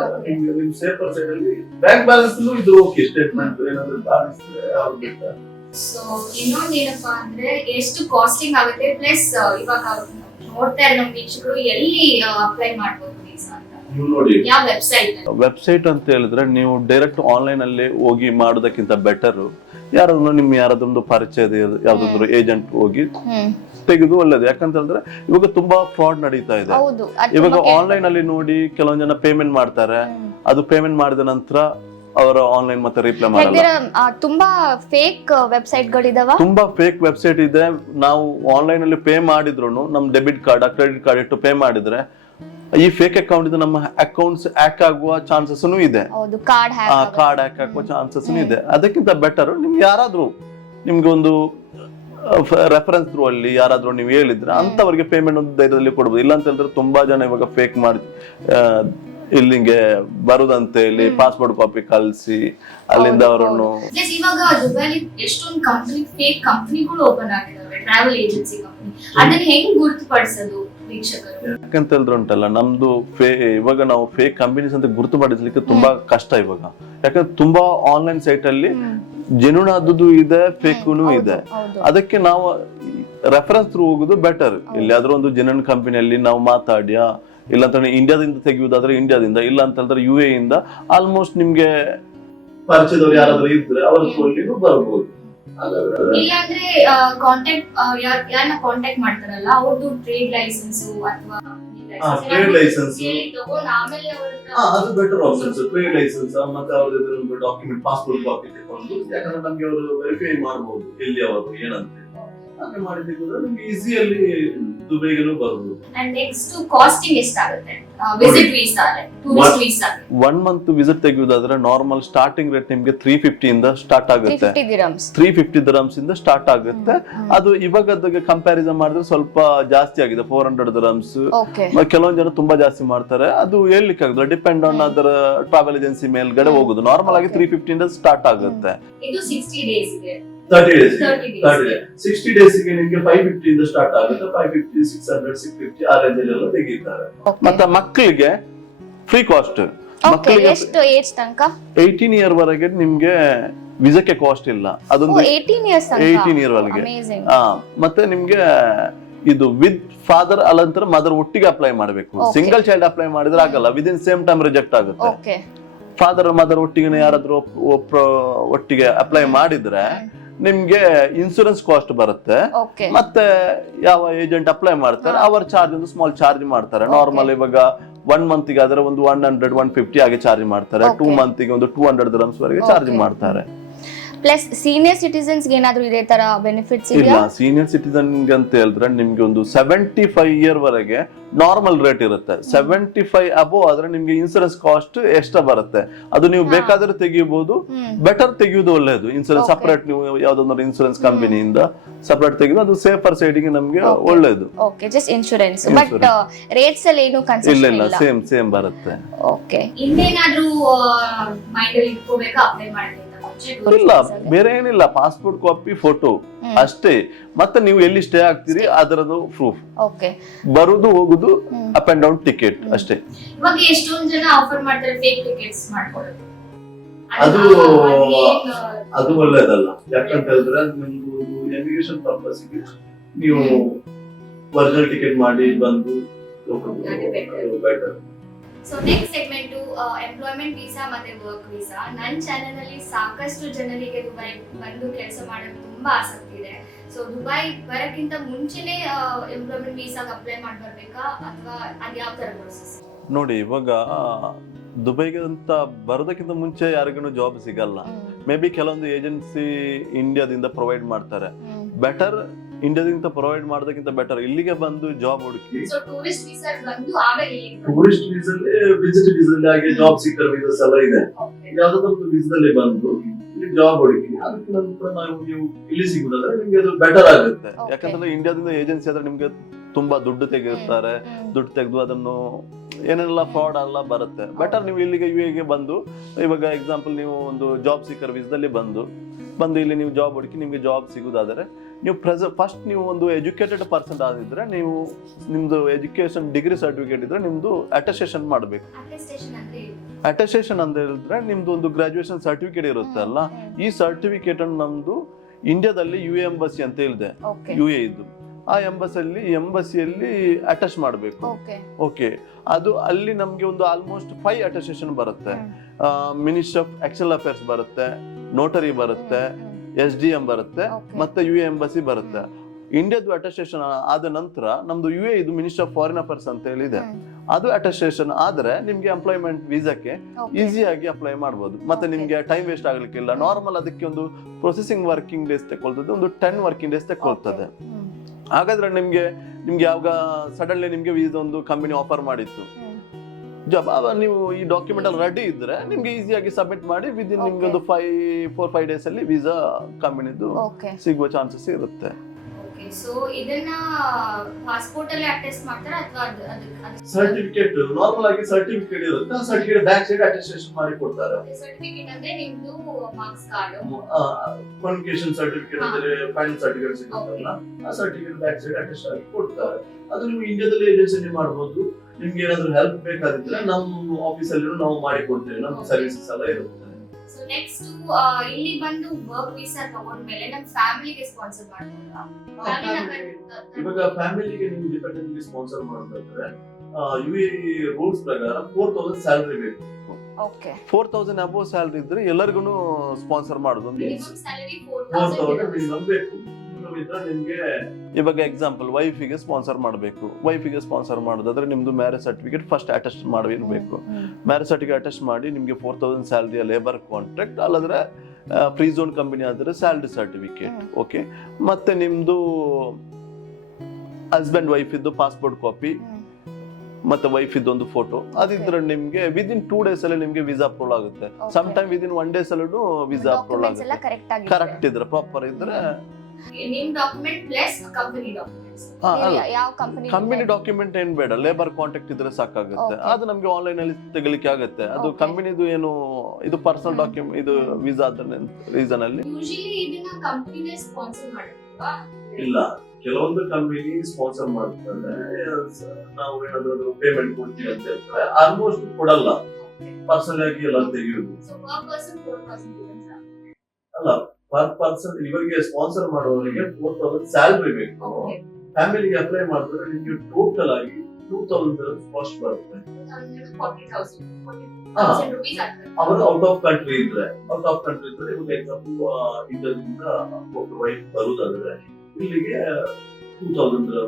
ನಿಮ್ ಸೇಫರ್ ಸೈಡ್ ಅಲ್ಲಿ ಬ್ಯಾಂಕ್ ಬ್ಯಾಲೆನ್ಸ್ ಇದು ಓಕೆ, ಸ್ಟೇಟ್ಮೆಂಟ್ ಏನಾದ್ರು ಕಾಣಿಸಿದ್ರೆ ಅವ್ರು ಬಿಡ್ತಾರೆ. ಸೊ ಇನ್ನೊಂದು ಏನಪ್ಪಾ ಅಂದ್ರೆ ಎಷ್ಟು ಕಾಸ್ಟಿಂಗ್ ಆಗುತ್ತೆ, ಪ್ಲಸ್ ಇವಾಗ ನೋಡ್ತಾ ಇರೋ ನಮ್ಮ ವೀಕ್ಷಕರು ಎಲ್ಲಿ ಅಪ್ಲೈ ಮಾಡ್ಬೋದು ವೀಸಾ ಅಂತ? ನೀವು ನೋಡಿ ಯಾವ ವೆಬ್ಸೈಟ್ ಅಂತ ಹೇಳಿದ್ರೆ ನೀವು ಡೈರೆಕ್ಟ್ ಆನ್ಲೈನ್ ಅಲ್ಲಿ ಹೋಗಿ ಮಾಡೋದಕ್ಕಿಂತ ಬೆಟರ್ ಯಾರಾದ್ರೂ ಪರಿಚಯದ ಯಾವ್ದಾದ್ರು ಏಜೆಂಟ್ ಹೋಗಿ ತೆಗೆದು ಒಳ್ಳೇದು. ಯಾಕಂತ ಹೇಳಿದ್ರೆ ಇವಾಗ ತುಂಬಾ ಫ್ರಾಡ್ ನಡೀತಾ ಇದೆ. ಇವಾಗ ಆನ್ಲೈನ್ ಅಲ್ಲಿ ನೋಡಿ ಕೆಲವೊಂದ್ ಜನ ಪೇಮೆಂಟ್ ಮಾಡ್ತಾರೆ, ಅದು ಪೇಮೆಂಟ್ ಮಾಡಿದ ನಂತರ ಅವರ ಆನ್ಲೈನ್ ಮತ್ತೆ ರಿಪ್ಲೈ ಮಾಡಲ್ಲ. ತುಂಬಾ ಫೇಕ್ ವೆಬ್ಸೈಟ್ ಗಳಿದಾವ, ತುಂಬಾ ಫೇಕ್ ವೆಬ್ಸೈಟ್ ಇದೆ. ನಾವು ಆನ್ಲೈನ್ ಅಲ್ಲಿ ಪೇ ಮಾಡಿದ್ರು ನಮ್ ಡೆಬಿಟ್ ಕಾರ್ಡ್ ಕ್ರೆಡಿಟ್ ಕಾರ್ಡ್ ಇಟ್ಟು ಪೇ ಮಾಡಿದ್ರೆ ಈ ಫೇಕ್ ಅಕೌಂಟ್ ಇದು ನಮ್ಮ ಅಕೌಂಟ್ಸ್ ಹ್ಯಾಕ್ ಆಗುವ ಚಾನ್ಸಸ್ ಇದೆ, ಕಾರ್ಡ್ ಹ್ಯಾಕ್ ಆಗುವ ಚಾನ್ಸಸ್ ಇದೆ. ಅದಕ್ಕಿಂತ ಬೆಟರ್ ನಿಮ್ಗೆ ಯಾರಾದ್ರೂ ನಿಮ್ಗೆ ಒಂದು ರೆಫರೆನ್ಸ್ ಥ್ರೂ ಅಲ್ಲಿ ಯಾರಾದ್ರೂ ನೀವು ಹೇಳಿದ್ರೆ ಅಂತವರಿಗೆ ಪೇಮೆಂಟ್ ಒಂದು ಧೈರ್ಯದಲ್ಲಿ ಕೊಡ್ಬೋದು. ಇಲ್ಲ ಅಂತ ಹೇಳಿದ್ರೆ ತುಂಬಾ ಜನ ಇವಾಗ ಫೇಕ್ ಮಾಡಿ ಇಲ್ಲಿಗೆ ಬರುದಂತೆ ಹೇಳಿ ಪಾಸ್ಪೋರ್ಟ್ ಕಾಪಿ ಕಳಿಸಿ ಅಲ್ಲಿಂದ ಅವರನ್ನು. ಇವಾಗ ದುಬೈಲಿ ಎಷ್ಟೊಂದು ಕಂಪನಿ ಫೇಕ್ ಕಂಪನಿಗಳು ಓಪನ್ ಆಗಿದಾವೆ, ಟ್ರಾವೆಲ್ ಏಜೆನ್ಸಿ ಕಂಪನಿ. ಅದನ್ನ ಹೆಂಗ್ ಗುರುತುಪಡಿಸೋದು ವೀಕ್ಷಕರು? ಯಾಕಂತ ಹೇಳಿದ್ರೆ ಉಂಟಲ್ಲ, ನಮ್ದು ಇವಾಗ ನಾವು ಫೇಕ್ ಕಂಪನೀಸ್ ಅಂತ ಗುರುತುಪಡಿಸ್ಲಿಕ್ಕೆ ತುಂಬಾ ಕಷ್ಟ ಇವಾಗ. ಯಾಕಂದ್ರೆ ತುಂಬಾ ಆನ್ಲೈನ್ ಸೈಟ್ ಅಲ್ಲಿ ಜೆನ್ಯೂನ್ ಆದದ್ದು ಇದೆ, ಫೇಕ್ನು ಇದೆ. ಅದಕ್ಕೆ ನಾವು ರೆಫರೆನ್ಸ್ ಥ್ರೂ ಹೋಗುದು ಬೆಟರ್. ಎಲ್ಲಿಯಾದ್ರೂ ಒಂದು ಜೆನ್ಯೂನ್ ಕಂಪನಿಯಲ್ಲಿ ನಾವು ಮಾತಾಡ್ಯಾ, ಇಲ್ಲ ಅಂತ ಇಂಡಿಯಾದಿಂದ ತೆಗೆಯುವುದಾದ್ರೆ ಇಂಡಿಯಾದಿಂದ, ಇಲ್ಲ ಅಂತ ಹೇಳಿದ್ರೆ UAE ಇಂದ ಆಲ್ಮೋಸ್ಟ್ ನಿಮ್ಗೆ ಪರಿಚಯದವ್ರು ಯಾರಾದ್ರೂ ಇದ್ರೆ ಅವ್ರ ಕೊಳ್ಳಿಗೂ ಬರ್ಬೋದು. ಇಲ್ಲಾಂದ್ರೆ ಯಾರನ್ನ ಕಾಂಟ್ಯಾಕ್ಟ್ ಮಾಡ್ತಾರಲ್ಲ ಅವ್ರದ್ದು ಟ್ರೇಡ್ ಲೈಸೆನ್ಸ್ ಅಥವಾ ಟ್ರೇಡ್ ಲೈಸೆನ್ಸ್ ತಗೊಂಡು ಆಮೇಲೆ ಅದು ಬೆಟರ್ ಆಪ್ಷನ್ಸ್. ಟ್ರೇಡ್ ಲೈಸೆನ್ಸ್ ಮತ್ತೆ ಅವ್ರದ್ದು ಡಾಕ್ಯುಮೆಂಟ್ ಪಾಸ್ಪೋರ್ಟ್ ಕಾಪಿ ತಗೊಂಡು, ಯಾಕಂದ್ರೆ ನಮ್ಗೆ ಅವರು ವೆರಿಫೈ ಮಾಡಬಹುದು ಎಲ್ಲಿ ಅವರು ಏನಂತ ಹಾಗೆ ಮಾಡಿದ್ರೆ ನಿಮ್ಗೆ ಈಸಿಯಲ್ಲಿ ದುಬೈಗೂ ಬರ್ಬೋದು. ಅಂಡ್ ನೆಕ್ಸ್ಟ್ ಕಾಸ್ಟಿಂಗ್ ಎಷ್ಟಾಗುತ್ತೆ visit visa tourist visa? 1 month visit ತೆಗೆಯುವುದಾದ್ರೆ ನಾರ್ಮಲ್ ಸ್ಟಾರ್ಟಿಂಗ್ ರೇಟ್ ನಿಮ್ಗೆ 350 ಇಂದ ಸ್ಟಾರ್ಟ್ ಆಗುತ್ತೆ. 350 ದಿರಮ್ಸ್ ಇಂದ ಸ್ಟಾರ್ಟ್ ಆಗುತ್ತೆ. ಅದು ಇವಾಗ ಕಂಪ್ಯಾರಿಸನ್ ಮಾಡಿದ್ರೆ ಸ್ವಲ್ಪ ಜಾಸ್ತಿ ಆಗಿದೆ, 400 ದಿರಮ್ಸ್. ಕೆಲವೊಂದು ಜನ ತುಂಬಾ ಜಾಸ್ತಿ ಮಾಡ್ತಾರೆ, ಅದು ಹೇಳ್ಲಿಕ್ಕೆ ಆಗುತ್ತೆ, ಡಿಪೆಂಡ್ ಆನ್ ಅದರ ಟ್ರಾವೆಲ್ ಏಜೆನ್ಸಿ ಮೇಲ್ಗಡೆ ಹೋಗುದು. ನಾರ್ಮಲ್ ಆಗಿ 350 ಇಂದ ಸ್ಟಾರ್ಟ್ ಆಗುತ್ತೆ. ಇದು 60 ಡೇಸ್ ಇದೆ. 30 days 60 days ಗೆ ನಿಮಗೆ 550 ಇಂದ ಸ್ಟಾರ್ಟ್ ಆಗುತ್ತೆ. 550 600 650 ಆ ರೇಂಜ್ ಅಲ್ಲಿ ಎಲ್ಲ ತೆಗಿತಾರೆ. ಮತ್ತೆ ಮಕ್ಕಳಿಗೆ ಫ್ರೀ ಕಾಸ್ಟ್. ಮಕ್ಕಳಿಗೆ ಎಷ್ಟು ಏಜ್ ತನಕ? 18 ಇಯರ್ ವರೆಗೆ ನಿಮ್ಗೆ ವಿಸಾಕ್ಕೆ ಕಾಸ್ಟ್ ಇಲ್ಲ. ಅದೊಂದು 18 ಇಯರ್ ವರೆಗೆ. ಮತ್ತೆ ನಿಮ್ಗೆ ಇದು ವಿತ್ ಫಾದರ್ ಅಲ್ಲಂತರ ಮದರ್ ಒಟ್ಟಿಗೆ ಅಪ್ಲೈ ಮಾಡಬೇಕು. ಸಿಂಗಲ್ ಚೈಲ್ಡ್ ಅಪ್ಲೈ ಮಾಡಿದ್ರೆ ಆಗಲ್ಲ, ವಿದಿನ್ ಸೇಮ್ ಟೈಮ್ ರಿಜೆಕ್ಟ್ ಆಗುತ್ತೆ. ಫಾದರ್ ಮದರ್ ಒಟ್ಟಿಗೆ ಯಾರಾದ್ರೂ ಒಟ್ಟಿಗೆ ಅಪ್ಲೈ ಮಾಡಿದ್ರೆ ನಿಮ್ಗೆ ಇನ್ಸೂರೆನ್ಸ್ ಕಾಸ್ಟ್ ಬರುತ್ತೆ. ಮತ್ತೆ ಯಾವ ಏಜೆಂಟ್ ಅಪ್ಲೈ ಮಾಡ್ತಾರೆ ಅವರ ಚಾರ್ಜ್ ಒಂದು ಸ್ಮಾಲ್ ಚಾರ್ಜ್ ಮಾಡ್ತಾರೆ. ನಾರ್ಮಲ್ ಇವಾಗ 1 ಮಂತ್ ಗೆ ಆದ್ರೆ ಒಂದು 100 150 ಹಾಗೆ ಚಾರ್ಜ್ ಮಾಡ್ತಾರೆ. 2 ಮಂತ್ ಗೆ ಒಂದು 200 ದಿರಮ್ಸ್ ವರೆಗೆ ಚಾರ್ಜ್ ಮಾಡ್ತಾರೆ. ಪ್ಲಸ್ ಸೀನಿಯರ್ ಸಿಟಿಸನ್ಸ್ ಗೆ ಏನಾದ್ರೂ ಇದೇ ತರ ಬೆನಿಫಿಟ್ಸ್ ಇದೆಯಾ? ಇಲ್ಲ, ಸೀನಿಯರ್ ಸಿಟಿಸನ್ ಅಂತ ಹೇಳಿದ್ರೆ ನಿಮ್ಗೆ ಒಂದು 75 ಇಯರ್ ವರೆಗೆ ನಾರ್ಮಲ್ ರೇಟ್ ಇರುತ್ತೆ. 75 ಅಬೋವ್ ಆದ್ರೆ ನಿಮ್ಗೆ ಇನ್ಸೂರೆನ್ಸ್ ಕಾಸ್ಟ್ ಎಕ್ಸ್ಟ್ರಾ ಬರುತ್ತೆ. ಅದು ನೀವು ಬೇಕಾದ್ರೆ ತೆಗಿಬಹುದು, ಬೆಟರ್ ತೆಗಿಯುವುದು ಒಳ್ಳೇದು. ಇನ್ಸೂರೆನ್ಸ್ ಸಪರೇಟ್ ನೀವು ಯಾವ್ದಾದ್ರು ಇನ್ಸೂರೆನ್ಸ್ ಕಂಪನಿಯಿಂದ ಸಪರೇಟ್ ತೆಗೆದು ಅದು ಸೇಫರ್ ಸೈಡಿಗೆ ನಮ್ಗೆ ಒಳ್ಳೇದು. Okay, just insurance. But rates ಅಲ್ಲಿ ಏನು ಕನ್ಸೆಷನ್ ಇಲ್ಲ? ಇಲ್ಲ, ಸೇಮ್ ಬರುತ್ತೆ. ಓಕೆ, ಇನ್ನೇನಾದ್ರೂ ಮೈಂಡ್ ಅಲ್ಲಿ ಇಟ್ಕೋಬೇಕಾ ಅಪ್ಲೈ ಮಾಡಿದ್ರೆ? ಇಲ್ಲ, ಬೇರೆ ಏನಿಲ್ಲ, ಪಾಸ್ಪೋರ್ಟ್ ಕಾಪಿ, ಫೋಟೋ ಅಷ್ಟೇ. ಮತ್ತೆ ನೀವು ಎಲ್ಲಿ ಸ್ಟೇ ಆಗ್ತೀರಿ ಅದರದ್ದು ಪ್ರೂಫ್, ಬರುದು ಹೋಗುದು ಅಪ್ ಅಂಡ್ ಡೌನ್ ಟಿಕೆಟ್ ಅಷ್ಟೇ. ಇವಾಗ ಎಷ್ಟೊಂದು ಜನ ಆಫರ್ ಮಾಡ್ತಾರೆ ಫೇಕ್ ಟಿಕೆಟ್ಸ್ ಮಾಡ್ಕೊಳ್ಳೋದು. ಅದು ಒಳ್ಳೇದಲ್ಲ. ಯಾಕಂತ ಹೇಳಿದ್ರೆ ನಿಮ್ದು ಎಮಿಗ್ರೇಷನ್ ಪರ್ಪಸ್ ಗೆ ನೀವು ಒರಿಜಿನಲ್ ಟಿಕೆಟ್ ಮಾಡಿ ಬಂದು better. So next segment employment visa ಮತ್ತೆ ವರ್ಕ್ ವೀಸಾ. ನನ್ನ ಚಾನೆಲ್ ಅಲ್ಲಿ ಸಾಕಷ್ಟು ಜನರಿಗೆ ದುಬೈ ಬಂದು ಕೆಲಸ ಮಾಡೋದು ತುಂಬಾ ಆಸಕ್ತಿ ಇದೆ. ಸೊ ದುಬೈ ಬರಕ್ಕಿಂತ ಮುಂಚೆನೆ ಎಂಪ್ಲಾಯ್ಮೆಂಟ್ ವೀಸಾಗೆ ಅಪ್ಲೈ ಮಾಡಿ ಬರ್ಬೇಕಾ ಅಥವಾ ಅದು ಯಾವ ತರ ಪ್ರೊಸೆಸ್? ನೋಡಿ, ಇವಾಗ ದುಬೈಗೆ ಅಂತ ಬರೋದಕ್ಕಿಂತ ಮುಂಚೆ ಯಾರಿಗೂ ಜಾಬ್ ಸಿಗಲ್ಲ. ಮೇ ಬಿ ಕೆಲವೊಂದು ಏಜೆನ್ಸಿ ಇಂಡಿಯಾದಿಂದ ಪ್ರೊವೈಡ್ ಮಾಡ್ತಾರೆ. ಬೆಟರ್ ಇಂಡಿಯಾದಿಂದ ಪ್ರೊವೈಡ್ ಮಾಡೋದಕ್ಕಿಂತ ಬೆಟರ್ ಇಲ್ಲಿಗೆ ಬಂದು ಜಾಬ್ ಹುಡುಕಿ. ಸೊ ಟೂರಿಸ್ಟ್ ವೀಸಾ ಬಂದು ಆಮೇಲೆ ಟೂರಿಸ್ಟ್ ವೀಸಲ್ಲಿ ವಿಸಿಟ್ ವೀಸಲ್ಲಿ ಆಗಿ ಜಾಬ್ ಸೀಕರ್ ವೀಸಾಸ್ ಎಲ್ಲ ಇದೆ. ಯಾವ್ದಾದ್ರು ವೀಸಾದಲ್ಲಿ ಬಂದು ಇಲ್ಲಿ ಜಾಬ್ ಹುಡುಕಿ. ಅದಕ್ಕೆ ನಂತರ ನೀವು ಇಲ್ಲಿ ಸಿಗುದಾದ್ರೆ ನಿಮ್ಗೆ ಅದು ಬೆಟರ್ ಆಗುತ್ತೆ. ಯಾಕಂದ್ರೆ ಇಂಡಿಯಾದಿಂದ ಏಜೆನ್ಸಿ ಆದ್ರೆ ನಿಮ್ಗೆ ತುಂಬಾ ದುಡ್ಡು ತೆಗಿರ್ತಾರೆ. ದುಡ್ಡು ತೆಗೆದು ಅದನ್ನು ಏನೆಲ್ಲ ಫ್ರಾಡ್ ಎಲ್ಲ ಬರುತ್ತೆ. ಬೆಟರ್ ನೀವು ಇಲ್ಲಿಗೆ ಯುಎಗೆ ಬಂದು, ಇವಾಗ ಎಕ್ಸಾಂಪಲ್ ನೀವು ಒಂದು ಜಾಬ್ ಸೀಕರ್ ವೀಸಾದಲ್ಲಿ ಬಂದು ಇಲ್ಲಿ ನೀವು ಜಾಬ್ ಹುಡುಕಿ ನಿಮ್ಗೆ ಜಾಬ್ ಸಿಗುದಾದ್ರೆ ನೀವು ಫಸ್ಟ್ ನೀವು ಒಂದು ಎಜುಕೇಟೆಡ್ ಪರ್ಸನ್ ಆಗಿದ್ರೆ ನೀವು ನಿಮ್ದು ಎಜುಕೇಶನ್ ಡಿಗ್ರಿ ಸರ್ಟಿಫಿಕೇಟ್ ಇದ್ರೆ ನಿಮ್ದು ಅಟೆಸ್ಟೇಷನ್ ಮಾಡಬೇಕು. ಅಟೆಸ್ಟೇಷನ್ ಅಂತ ಹೇಳಿದ್ರೆ ನಿಮ್ದು ಒಂದು ಗ್ರಾಜುಯೇಷನ್ ಸರ್ಟಿಫಿಕೇಟ್ ಇರುತ್ತೆ ಅಲ್ಲ, ಈ ಸರ್ಟಿಫಿಕೇಟ್ ಅನ್ನು ನಮ್ದು ಇಂಡಿಯಾದಲ್ಲಿ ಯು ಎಂಬಸಿ ಅಂತ ಹೇಳಿದೆ, ಯು ಎ ಇದ್ದು ಆ ಎಂಬಸಿಯಲ್ಲಿ ಅಟೆಸ್ಟ್ ಮಾಡಬೇಕು. ಓಕೆ, ಅದು ಅಲ್ಲಿ ನಮ್ಗೆ ಒಂದು ಆಲ್ಮೋಸ್ಟ್ 5 ಅಟೆಸ್ಟೇಷನ್ ಬರುತ್ತೆ. ಮಿನಿಸ್ಟ್ರಿ ಆಫ್ ಎಕ್ಸ್ಟರ್ನಲ್ ಅಫೇರ್ಸ್ ಬರುತ್ತೆ, ನೋಟರಿ ಬರುತ್ತೆ, SDM ಬರುತ್ತೆ, ಮತ್ತೆ ಯು ಎ ಎಂಬಸಿ ಬರುತ್ತೆ. ಇಂಡಿಯಾದು ಅಟೆಸ್ಟೇಷನ್ ಆದ ನಂತರ ನಮ್ದು ಯು ಎ ಇದು ಮಿನಿಸ್ಟ್ರಿ ಆಫ್ ಫಾರಿನ್ ಅಫೇರ್ಸ್ ಅಂತ ಹೇಳಿದೆ. ಅದು ಅಟೆಸ್ಟೇಷನ್ ಆದ್ರೆ ನಿಮ್ಗೆ ಎಂಪ್ಲಾಯ್ಮೆಂಟ್ ವೀಸಾಕ್ಕೆ ಈಸಿಯಾಗಿ ಅಪ್ಲೈ ಮಾಡಬಹುದು. ಮತ್ತೆ ನಿಮ್ಗೆ ಟೈಮ್ ವೇಸ್ಟ್ ಆಗ್ಲಿಕ್ಕಿಲ್ಲ. ನಾರ್ಮಲ್ ಅದಕ್ಕೆ ಒಂದು ಪ್ರೊಸೆಸಿಂಗ್ ವರ್ಕಿಂಗ್ ಡೇಸ್ ತಗೊಳ್ತದೆ, ಒಂದು 10 ವರ್ಕಿಂಗ್ ಡೇಸ್ ತಗೊಳ್ತದೆ. ಹಾಗಾದ್ರೆ ನಿಮ್ಗೆ ಯಾವಾಗ ಸಡನ್ಲಿ ನಿಮ್ಗೆ ವೀಸಾ ಒಂದು ಕಂಪನಿ ಆಫರ್ ಮಾಡಿತ್ತು ಜಾಬ್, ನೀವು ಈ ಡಾಕ್ಯುಮೆಂಟ್ ಅಲ್ಲಿ ರೆಡಿ ಇದ್ರೆ ನಿಮ್ಗೆ ಈಸಿಯಾಗಿ ಸಬ್ಮಿಟ್ ಮಾಡಿ ವಿದಿನ್ ನಿಮ್ಗೆ ಒಂದು 4-5 ಡೇಸ್ ಅಲ್ಲಿ ವೀಸಾ ಕಂಪನಿದು ಸಿಗುವ ಚಾನ್ಸಸ್ ಇರುತ್ತೆ. ಸೊ ಇದನ್ನ ಪಾಸ್ಪೋರ್ಟ್ ಅಲ್ಲಿ ಅಟೆಸ್ಟ್ ಮಾಡ್ತಾರಾ ಅಥವಾ ಸರ್ಟಿಫಿಕೇಟ್ ನಾರ್ಮಲ್ ಆಗಿ ಸರ್ಟಿಫಿಕೇಟ್ ಇರುತ್ತೆ, ಆ ಸರ್ಟಿಫಿಕೇಟ್ ಬ್ಯಾಕ್ ಸೈಡ್ ಅಟೆಸ್ಟೇಷನ್ ಮಾಡಿ ಕೊಡ್ತಾರೆ. ಸರ್ಟಿಫಿಕೇಟ್ ಅಂದ್ರೆ ನಿಮ್ದು ಮಾರ್ಕ್ಸ್ ಕಾರ್ಡ್, ಕ್ವಾಲಿಫಿಕೇಶನ್ ಸರ್ಟಿಫಿಕೇಟ್ ಅಂದ್ರೆ ಫೈನಲ್ ಸರ್ಟಿಫಿಕೇಟ್ ಸಿಗುತ್ತಲ್ಲ, ಆ ಸರ್ಟಿಫಿಕೇಟ್ ಬ್ಯಾಕ್ ಸೈಡ್ ಅಟೆಸ್ಟ್ ಆಗಿ ಕೊಡ್ತಾರೆ. ಅದು ನೀವು ಇಂಡಿಯಾದಲ್ಲಿ ಏಜೆನ್ಸಿಯಲ್ಲಿ ಮಾಡಬಹುದು. ನಿಮ್ಗೆ ಏನಾದ್ರು ಹೆಲ್ಪ್ ಬೇಕಾದಿದ್ರೆ ನಮ್ಮ ಆಫೀಸ್ ಅಲ್ಲಿ ನಾವು ಮಾಡಿ ಕೊಡ್ತೇವೆ, ನಮ್ಮ ಸರ್ವಿಸಸ್ ಎಲ್ಲ ಇರುತ್ತೆ. ಸೊ ನೆಕ್ಸ್ಟ್ ಇಲ್ಲಿ ಬಂದು ವರ್ಕ್ ವೀಸಾ ತಗೊಂಡ್ಮೇಲೆ ನಮ್ಮ ಫ್ಯಾಮಿಲಿಗೆ ಸ್ಪಾನ್ಸರ್ ಮಾಡ್ಬೋದಾ? ಇವಾಗ ಫ್ಯಾಮಿಲಿಗೆ ನೀವು ಡಿಪೆಂಡೆಂಟ್ ಸ್ಪಾನ್ಸರ್ ಮಾಡಬೇಕಾದ್ರೆ UAE ರೂಲ್ಸ್ ಪ್ರಕಾರ 4000 ಸ್ಯಾಲರಿ ಬೇಕು. 4000 ಅಬೌವ್ ಸ್ಯಾಲರಿ ಇದ್ರೆ ಎಲ್ಲರಿಗೂ ಸ್ಪಾನ್ಸರ್ ಮಾಡೋದು. ಮಿನಿಮಮ್ ಸ್ಯಾಲರಿ 4000 ಮಿನಿಮಮ್ ಬೇಕು. ನಿಮ್ಗೆ ಇವಾಗ ಎಕ್ಸಾಂಪಲ್ ವೈಫಿಗೆ ಸ್ಪಾನ್ಸರ್ ಮಾಡಬೇಕು. ವೈಫಿಗೆ ಸ್ಪಾನ್ಸರ್ ಮಾಡೋದಾದ್ರೆ ನಿಮ್ದು ಮ್ಯಾರೇಜ್ ಸರ್ಟಿಫಿಕೇಟ್ ಫಸ್ಟ್ ಅಟೆಸ್ಟ್ ಮಾಡಿರ್ಬೇಕು. ಮ್ಯಾರೇಜ್ ಸರ್ಟಿಫಿಕೇಟ್ ಅಟೆಸ್ಟ್ ಮಾಡಿ ನಿಮ್ಗೆ 4000 ಸ್ಯಾಲರಿ ಲೇಬರ್ ಕಾಂಟ್ರಾಕ್ಟ್, ಅಲ್ಲದ್ರೆ ಫ್ರೀ ಝೋನ್ ಕಂಪನಿ ಆದ್ರೆ ಸ್ಯಾಲರಿ ಸರ್ಟಿಫಿಕೇಟ್. ಓಕೆ, ಮತ್ತೆ ನಿಮ್ದು ಹಸ್ಬೆಂಡ್ ವೈಫ್ ಇದ್ದು ಪಾಸ್ಪೋರ್ಟ್ ಕಾಪಿ ಮತ್ತೆ ವೈಫ್ ಇದ್ದೊಂದು ಫೋಟೋ ಅದಿದ್ರೆ ನಿಮ್ಗೆ ವಿದಿನ್ 2 ಡೇಸ್ ಅಲ್ಲಿ ನಿಮ್ಗೆ ವೀಸಾ ಅಪ್ರೂವಲ್ ಆಗುತ್ತೆ. ಸಮ್ ಟೈಮ್ ವಿದಿನ್ 1 ಡೇಸ್ ಅಲ್ಲೂ ವೀಸಾ ಅಪ್ರೂವಲ್ ಆಗುತ್ತೆ. ಕರೆಕ್ಟ್ ಇದ್ರೆ ಪ್ರಾಪರ್ ಇದ್ರೆ ನಿಮ್ ಡಾಕ್ಯುಮೆಂಟ್ ಪ್ಲಸ್ ಕಂಪನಿ ಡಾಕ್ಯುಮೆಂಟ್ಸ್. ಯಾವ ಕಂಪನಿ ಡಾಕ್ಯುಮೆಂಟ್ ಏನ್ ಬೇಡ, ಲೇಬರ್ ಕಾಂಟ್ಯಾಕ್ಟ್ ಇದ್ರೆ ಸಾಕಾಗುತ್ತೆ. ಅದು ನಮ್ಗೆ ಆನ್ಲೈನ್ ಅಲ್ಲಿ ತೆಗಿಲಿಕ್ಕೆ ಆಗುತ್ತೆ. ಅದು ಕಂಪನಿದು ಏನು ಇದು ಪರ್ಸನಲ್ ಡಾಕ್ಯುಮೆಂಟ್ ಇದು ವೀಸಾ ರೀಸನ್ ಅಲ್ಲಿ ಯೂಶುವಲಿ ಇದನ್ನ ಕಂಪನಿನೇ ಸ್ಪಾನ್ಸರ್ ಮಾಡುತ್ತಾ? ಇಲ್ಲ, ಕೆಲವೊಂದು ಕಂಪನಿ ಸ್ಪಾನ್ಸರ್ ಮಾಡ್ತಾರೆ. ನಾವು ಏನಾದ್ರು ಪೇಮೆಂಟ್ ಕೊಡ್ತೀವಿ ಅಂತ ಹೇಳ್ತಾರೆ, ಆಲ್ಮೋಸ್ಟ್ ಕೊಡಲ್ಲ. ಪರ್ಸನಲ್ ಆಗಿ ಎಲ್ಲ ತೆಗೆಯುವುದು ಅಲ್ಲ, ಪರ್ ಪರ್ಸನ್ ಇವರಿಗೆ ಸ್ಪಾನ್ಸರ್ ಮಾಡುವವರಿಗೆ 4000 ಸ್ಯಾಲರಿ ಬೇಕು. ಫ್ಯಾಮಿಲಿಗೆ ಅಪ್ಲೈ ಮಾಡಿದ್ರೆ ನಿಮ್ಗೆ ಟೋಟಲ್ ಆಗಿ 2000 ಕಾಸ್ಟ್ ಬರುತ್ತೆ. ಅವರು ಔಟ್ ಆಫ್ ಕಂಟ್ರಿ ಇದ್ರೆ ಇವಾಗ ಎಕ್ಸಾಂಪಲ್ ಇಂಡಿಯಾದಿಂದ ಒಬ್ಬರು ವೈಫ್ ಬರುದಾದ್ರೆ ಇಲ್ಲಿಗೆ 2000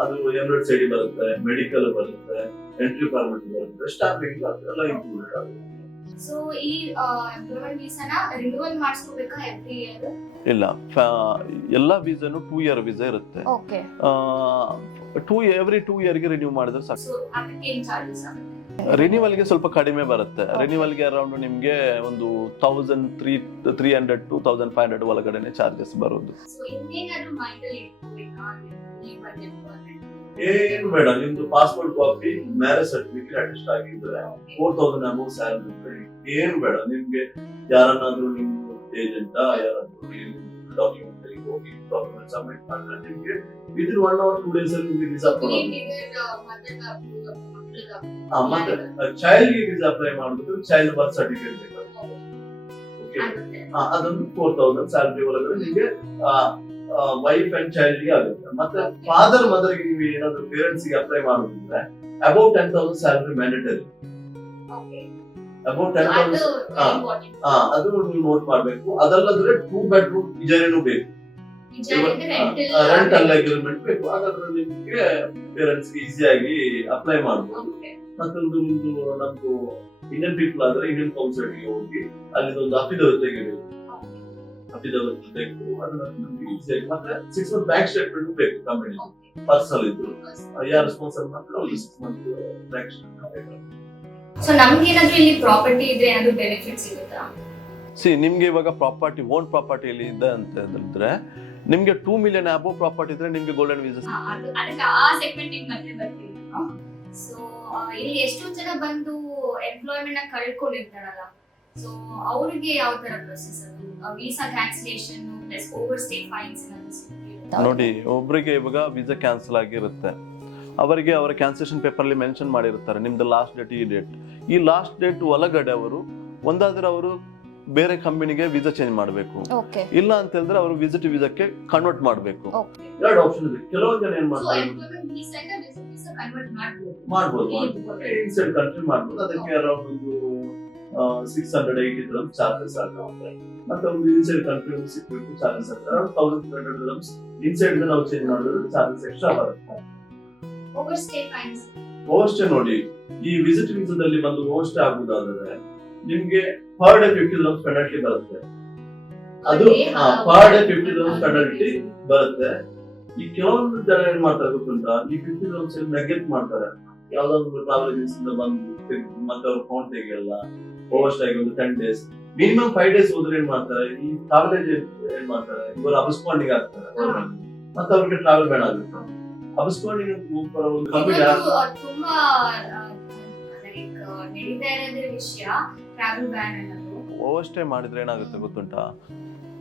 ಅದು ಎಮಿರೇಟ್ಸ್ ಐಡಿ ಬರುತ್ತೆ, ಮೆಡಿಕಲ್ ಬರುತ್ತೆ, ಎಂಟ್ರಿ ಪರ್ಮಿಟ್ ಬರುತ್ತೆ, ಸ್ಟಾಂಪಿಂಗ್ ಎಲ್ಲ ಇನ್ಕ್ಲೂಡೆಡ್ ಆಗುತ್ತೆ. ಸೊ ಈ ಎಂಪ್ಲಾಯ್ಮೆಂಟ್ ವೀಸಾನ ರಿನ್ಯೂವಲ್ ಮಾಡಿಸ್ಕೋಬೇಕಾ ಎವ್ರಿ ಇಯರ್? ಇಲ್ಲ, ಎಲ್ಲಾ ವೀಸಾನು 2 ಇಯರ್ ವೀಸಾ ಇರುತ್ತೆ. ಓಕೆ, ಎವ್ರಿ 2 ಇಯರ್ ಗೆ ರಿನ್ಯೂ ಮಾಡಿದ್ರೆ ಸಾಕು. ಸೊ ಅದಕ್ಕೆ ಏನು ಚಾರ್ಜಸ್ ಆಗುತ್ತೆ? ರಿನ್ಯೂವಲ್ ಗೆ ಸ್ವಲ್ಪ ಕಡಿಮೆ ಬರುತ್ತೆ. ರಿನ್ಯೂವಲ್ ಗೆ ಅರೌಂಡ್ ನಿಮ್ಗೆ ಒಂದು 1300 to 1500 ಒಳಗಡೆನೆ ಚಾರ್ಜಸ್ ಬರೋದು. ಸೊ ಇನ್ನೇನಾದ್ರೂ ಮೈಂಡ್ ಅಲ್ಲಿ ಇಟ್ಕೋಬೇಕಾ ಈ ಬಗ್ಗೆ? ಏನು ಬೇಡ, ನಿಮ್ದು passport copy, marriage certificate attest ಆಗಿದ್ರೆ 4000 ಅಬೌವ್ ಸ್ಯಾಲರಿ ಏನು ಬೇಡ. ನಿಮ್ಗೆ ಯಾರನ್ನಾದ್ರೂ ನಿಮ್ ಏಜೆಂಟ್ ಯಾರಾದ್ರೂ ಡಾಕ್ಯುಮೆಂಟ್ ಹೋಗಿ ಡಾಕ್ಯುಮೆಂಟ್ ಸಬ್ಮಿಟ್ ಮಾಡಿದ್ರೆ ನಿಮ್ಗೆ ವಿದಿನ್ 1 or 2 ಡೇಸ್ ಅಲ್ಲಿ ನಿಮ್ಗೆ ವೀಸಾ ಅಪ್ಲೈ ಮತ್ತೆ ಚೈಲ್ಡ್ ಗೆ ವೀಸಾ ಅಪ್ಲೈ ಮಾಡಿದ್ರೆ ಚೈಲ್ಡ್ ಬರ್ತ್ ಸರ್ಟಿಫಿಕೇಟ್ ಬೇಕು. ಓಕೆ, ಅದೊಂದು 4000 ಸ್ಯಾಲರಿ ಒಳಗಡೆ ನಿಮ್ಗೆ ವೈಫ್ ಅಂಡ್ ಚೈಲ್ಡ್ ಗೆ ಆಗುತ್ತೆ. ಮತ್ತೆ ಫಾದರ್ ಮದರ್ ಗೆ ನೀವು ಏನಾದ್ರು ಪೇರೆಂಟ್ಸ್ ಗೆ ಅಪ್ಲೈ ಮಾಡೋದಿದ್ರೆ ಅಬೌಟ್ 10,000 ಸ್ಯಾಲರಿ ಮ್ಯಾಂಡೇಟರಿ. ಅಬೌಟ್ 10,000 ಅದು ನೀವು ನೋಟ್ ಮಾಡ್ಬೇಕು. ಅದಲ್ಲದ್ರೆ 2 ಬೆಡ್ರೂಮ್ ಇಜಾರಿನೂ ಬೇಕು, ರೆಂಟಲ್ ಅಗ್ರಿಮೆಂಟ್ ಬೇಕು. ಹಾಗಾದ್ರೆ ನಿಮ್ಗೆ ಪೇರೆಂಟ್ಸ್ ಗೆ ಈಸಿಯಾಗಿ ಅಪ್ಲೈ ಮಾಡಬಹುದು. ಮತ್ತೊಂದು ನಿಮ್ದು ನಮ್ದು ಇಂಡಿಯನ್ ಪೀಪಲ್ ಆದ್ರೆ ಇಂಡಿಯನ್ ಕೌನ್ಸಿಲ್ ಗೆ ಹೋಗಿ ಅಲ್ಲಿ ಒಂದು ಅಫಿಡವಿಟ್ ತೆಗಿಬೇಕು. ಅಫಿಡವಿಟ್ ಬೇಕು, ಅದನ್ನ ನಮ್ಗೆ ಈಸಿಯಾಗಿ. ಮತ್ತೆ 6 ಮಂತ್ ಬ್ಯಾಂಕ್ ಸ್ಟೇಟ್ಮೆಂಟ್ ಬೇಕು ಕಂಪನಿ ಪರ್ಸನಲ್ ಇದ್ರು. ಯಾರು ಸ್ಪಾನ್ಸರ್ ಮಾಡ್ತಾರೆ ಅವ್ರಿಗೆ 6 ಮಂತ್ ಬ್ಯಾಂಕ್ ಸ್ಟೇಟ್ಮೆಂಟ್ ಬೇಕು. ಸೊ ನಮ್ಗೆ ಏನಾದ್ರೂ ಇಲ್ಲಿ ಪ್ರಾಪರ್ಟಿ ಇದ್ರೆ ಏನಾದ್ರೂ ಬೆನಿಫಿಟ್ ಸಿಗುತ್ತಾ? ನಿಮ್ಗೆ ಇವಾಗ ಪ್ರಾಪರ್ಟಿ ಓನ್ ಪ್ರಾಪರ್ಟಿ ಇಲ್ಲಿ ಇದೆ ಅಂತ ಹೇಳಿದ್ರೆ ನಿಮ್ಗೆ 2 ಮಿಲಿಯನ್ ಅಬೋ ಪ್ರಾಪರ್ಟಿ ಇದ್ರೆ ನಿಮ್ಗೆ ಗೋಲ್ಡನ್ ವೀಸಾ. ಅದಕ್ಕೆ ಆ ಸೆಗ್ಮೆಂಟ್ ಮತ್ತೆ ಬರ್ತೀವಿ. ಸೊ ಇಲ್ಲಿ ಎಷ್ಟೋ ಜನ ಬಂದು ಎಂಪ್ಲಾಯ್ಮೆಂಟ್ ನ ಕಳ್ಕೊಂಡಿರ್ತಾರಲ್ಲ, ಸೊ ಅವ್ರಿಗೆ ಯಾವ ತರ ಪ್ರೊಸೆಸ್ ಅದು? Visa cancellation plus over stay fines ನೋಡಿ, ಒಬ್ರಿಗೆ ಇವಾಗ ವೀಸಾ ಕ್ಯಾನ್ಸಲ್ ಆಗಿರುತ್ತೆ, ಅವರಿಗೆ ಅವರ ಕ್ಯಾನ್ಸಲೇಷನ್ ಪೇಪರ್ ಅಲ್ಲಿ ಮೆನ್ಷನ್ ಮಾಡಿರ್ತಾರೆ ನಿಮ್ದು ಲಾಸ್ಟ್ ಡೇಟ್ ಈ ಡೇಟ್. ಈ ಲಾಸ್ಟ್ ಡೇಟ್ ಒಳಗಡೆ ಅವರು ಒಂದಾದ್ರೆ ಅವರು ಬೇರೆ ಕಂಪನಿಗೆ ವೀಸಾ ಚೇಂಜ್ ಮಾಡಬೇಕು, ಇಲ್ಲ ಅಂತ ಹೇಳಿದ್ರೆ ಅವರು ವಿಸಿಟ್ ವೀಸಾಕ್ಕೆ ಕನ್ವರ್ಟ್ ಮಾಡಬೇಕು. ಎರಡು ಆಪ್ಷನ್ ಇದೆ. ಕೆಲವೊಂದು ಜನ ಏನ್ ಮಾಡ್ತಾರೆ, ಮಾಡ್ಬೋದು ಇನ್ಸೈಡ್ ಕಂಟ್ರಿ ಮಾಡ್ಬೋದು. ಅದಕ್ಕೆ ಅರೌಂಡ್ 680 dirhams ಚಾರ್ಜಸ್ ಆಗುತ್ತೆ. ಮತ್ತೆ ಒಂದು ಇನ್ಸೈಡ್ ಕಂಟ್ರಿ ಸಿಕ್ಬೇಕು ಚಾರ್ಜಸ್ ಆಗುತ್ತೆ ಅರೌಂಡ್ 1200 dirhams. ಇನ್ಸೈಡ್ ನಾವು ಚೇಂಜ್ ಮಾಡಿದ್ರೆ ಚಾರ್ಜಸ್ ಎಕ್ಸ್ಟ್ರಾ ಬರುತ್ತೆ. ಓವರ್ ಸ್ಟೇ ನೋಡಿ, ಈ ವಿಸಿಟ್ ವೀಸಾದಲ್ಲಿ ಬಂದು ಓವರ್ ಸ್ಟೇ ಆಗುದಾದ್ರೆ ನಿಮ್ಗೆ ಪರ್ ಡೇ 50 dirhams ಪೆನಾಲ್ಟಿ ಬರುತ್ತೆ. ಅದು ಪರ್ ಡೇ 50 dirhams ಪೆನಾಲ್ಟಿ ಬರುತ್ತೆ. ಈ ಕೆಲವೊಂದು ಜನ ಏನ್ ಮಾಡ್ತಾರೆ ಗೊತ್ತುಂಟಾ, ಈ 50 dirhams ನೆಗ್ಲೆಕ್ಟ್ ಮಾಡ್ತಾರೆ. ಯಾವ್ದೊಂದು ಟ್ರಾವೆಲ್ ಏಜೆನ್ಸಿಯಿಂದ ಬಂದು ಮತ್ತೆ ಅವ್ರ ಅಕೌಂಟ್ ತೆಗಿಯಲ್ಲ. ಓವರ್ ಸ್ಟೇ ಆಗಿ ಒಂದು 10 days ಮಿನಿಮಮ್ 5 days ಹೋದ್ರೆ ಏನ್ ಮಾಡ್ತಾರೆ, ಈ ಟ್ರಾವೆಲ್ ಏಜೆಂಟ್ ಏನ್ ಮಾಡ್ತಾರೆ, ಇವರು ಅಬ್ಸ್ಪಾಂಡಿಂಗ್ ಆಗ್ತಾರೆ. ಮತ್ತೆ ಅವ್ರಿಗೆ ಟ್ರಾವೆಲ್ ಬ್ಯಾನ್ ಆಗುತ್ತೆ. ಅಬ್ಸ್ಪಾಂಡಿಂಗ್ ಒಂದು ಕಂಪನಿ ತುಂಬಾ ನಡೀತಾ ಇರೋದ್ರ ವಿಷಯ ಟ್ರಾವೆಲ್ ಬ್ಯಾನ್ ಅನ್ನೋದು. ಓವರ್ ಸ್ಟೇ ಮಾಡಿದ್ರೆ ಏನಾಗುತ್ತೆ ಗೊತ್ತುಂಟಾ,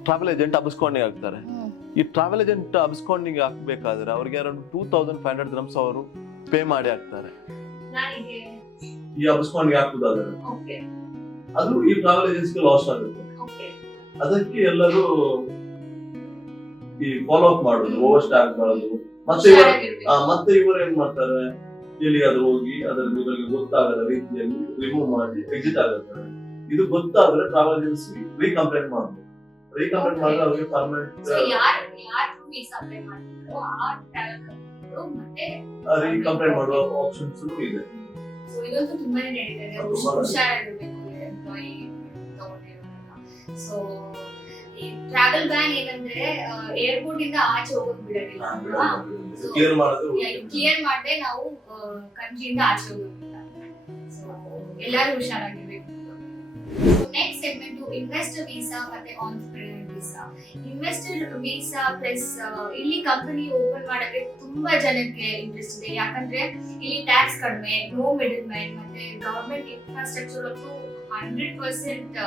ಟ್ರಾವೆಲ್ ಏಜೆಂಟ್ ಅಬ್ಸ್ಕಾಂಡಿಂಗ್ ಆಗ್ತಾರೆ. ಈ ಟ್ರಾವೆಲ್ ಏಜೆಂಟ್ ಅಬ್ಸ್ಕಾಂಡಿಂಗ್ ಆಗ್ಬೇಕಾದ್ರೆ ಅವ್ರಿಗೆ ಅರೌಂಡ್ 2500 dirhams ಅವರು ಪೇ ಮಾಡಿ ಆಗ್ತಾರೆ. ಈ ಅಬ್ಸ್ಕಾಂಡಿಂಗ್ ಹಾಕುದಾದ್ರೆ ಅದು ಈ ಟ್ರಾವೆಲ್ ಏಜೆನ್ಸಿಗೆ ಲಾಸ್ ಆಗುತ್ತೆ. ಅದಕ್ಕೆ ಎಲ್ಲರೂ ಈ ಫಾಲೋ ಅಪ್ ಮಾಡೋದು, ಓವರ್ ಸ್ಟೇ ಆಗಬಾರದು. ಮತ್ತೆ ಇವರು ಏನ್ ಮಾಡ್ತಾರೆ, ಎಲ್ಲಿಗಾದ್ರೂ ಹೋಗಿ ಅದರ ಇವರಿಗೆ ಗೊತ್ತಾಗದ ರೀತಿಯಲ್ಲಿ ರಿಮೂವ್ ಮಾಡಿ ಎಕ್ಸಿಟ್ ಆಗುತ್ತಾರೆ. ಇದು ಗೊತ್ತಾದ್ರೆ ಟ್ರಾವೆಲ್ ಏಜೆನ್ಸಿ ರೀಕಂಪ್ಲೇಂಟ್ ಮಾಡಬಹುದು. ರೀಕಂಪ್ಲೇಂಟ್ ಮಾಡಿದ್ರೆ ಅವರಿಗೆ ಪರ್ಮನೆಂಟ್ ರೀಕಂಪ್ಲೇಂಟ್ ಮಾಡುವ ಆಪ್ಷನ್ಸ್ ಇದೆ. ಸೊ ಇದಂತೂ ತುಂಬಾನೇ ನಡೀತಿದೆ, ಹುಷಾರಾಗಿರ್ಬೇಕು ಎಂಪ್ಲಾಯಿ ತಗೊಂಡಿರೋದ್ರಿಂದ. ಸೊ ಈ ಟ್ರಾವೆಲ್ ಬ್ಯಾನ್ ಏನಂದ್ರೆ ಏರ್ಪೋರ್ಟ್ ಇಂದ ಆಚೆ ಹೋಗೋದು ಬಿಡೋದಿಲ್ಲ, ಕ್ಲಿಯರ್ ಮಾಡದೆ ನಾವು ಕಂಟ್ರಿಯಿಂದ ಆಚೆ ಹೋಗೋದಿಲ್ಲ. ಸೊ ಎಲ್ಲರೂ ಹುಷಾರಾಗಿರ್ಬೇಕು. ನೆಕ್ಸ್ಟ್ ಸೆಗ್ಮೆಂಟ್ ಇನ್ವೆಸ್ಟರ್ ವೀಸಾ ಮತ್ತೆ ಆಂಟ್ರಪ್ರೆನ್ಯೂರ್ ವೀಸಾ. ಇನ್ವೆಸ್ಟರ್ ವೀಸಾ ಪ್ಲಸ್ ಇಲ್ಲಿ ಕಂಪನಿ ಓಪನ್ ಮಾಡೋಕೆ ತುಂಬಾ ಜನಕ್ಕೆ ಇಂಟ್ರೆಸ್ಟ್ ಇದೆ. ಯಾಕಂದ್ರೆ ಇಲ್ಲಿ ಟ್ಯಾಕ್ಸ್ ಕಡಿಮೆ, ನೋ ಮಿಡಲ್ ಮ್ಯಾನ್, ಮತ್ತೆ ಗವರ್ಮೆಂಟ್ ಇನ್ಫ್ರಾಸ್ಟ್ರಕ್ಚರ್ ಅಂತೂ 100%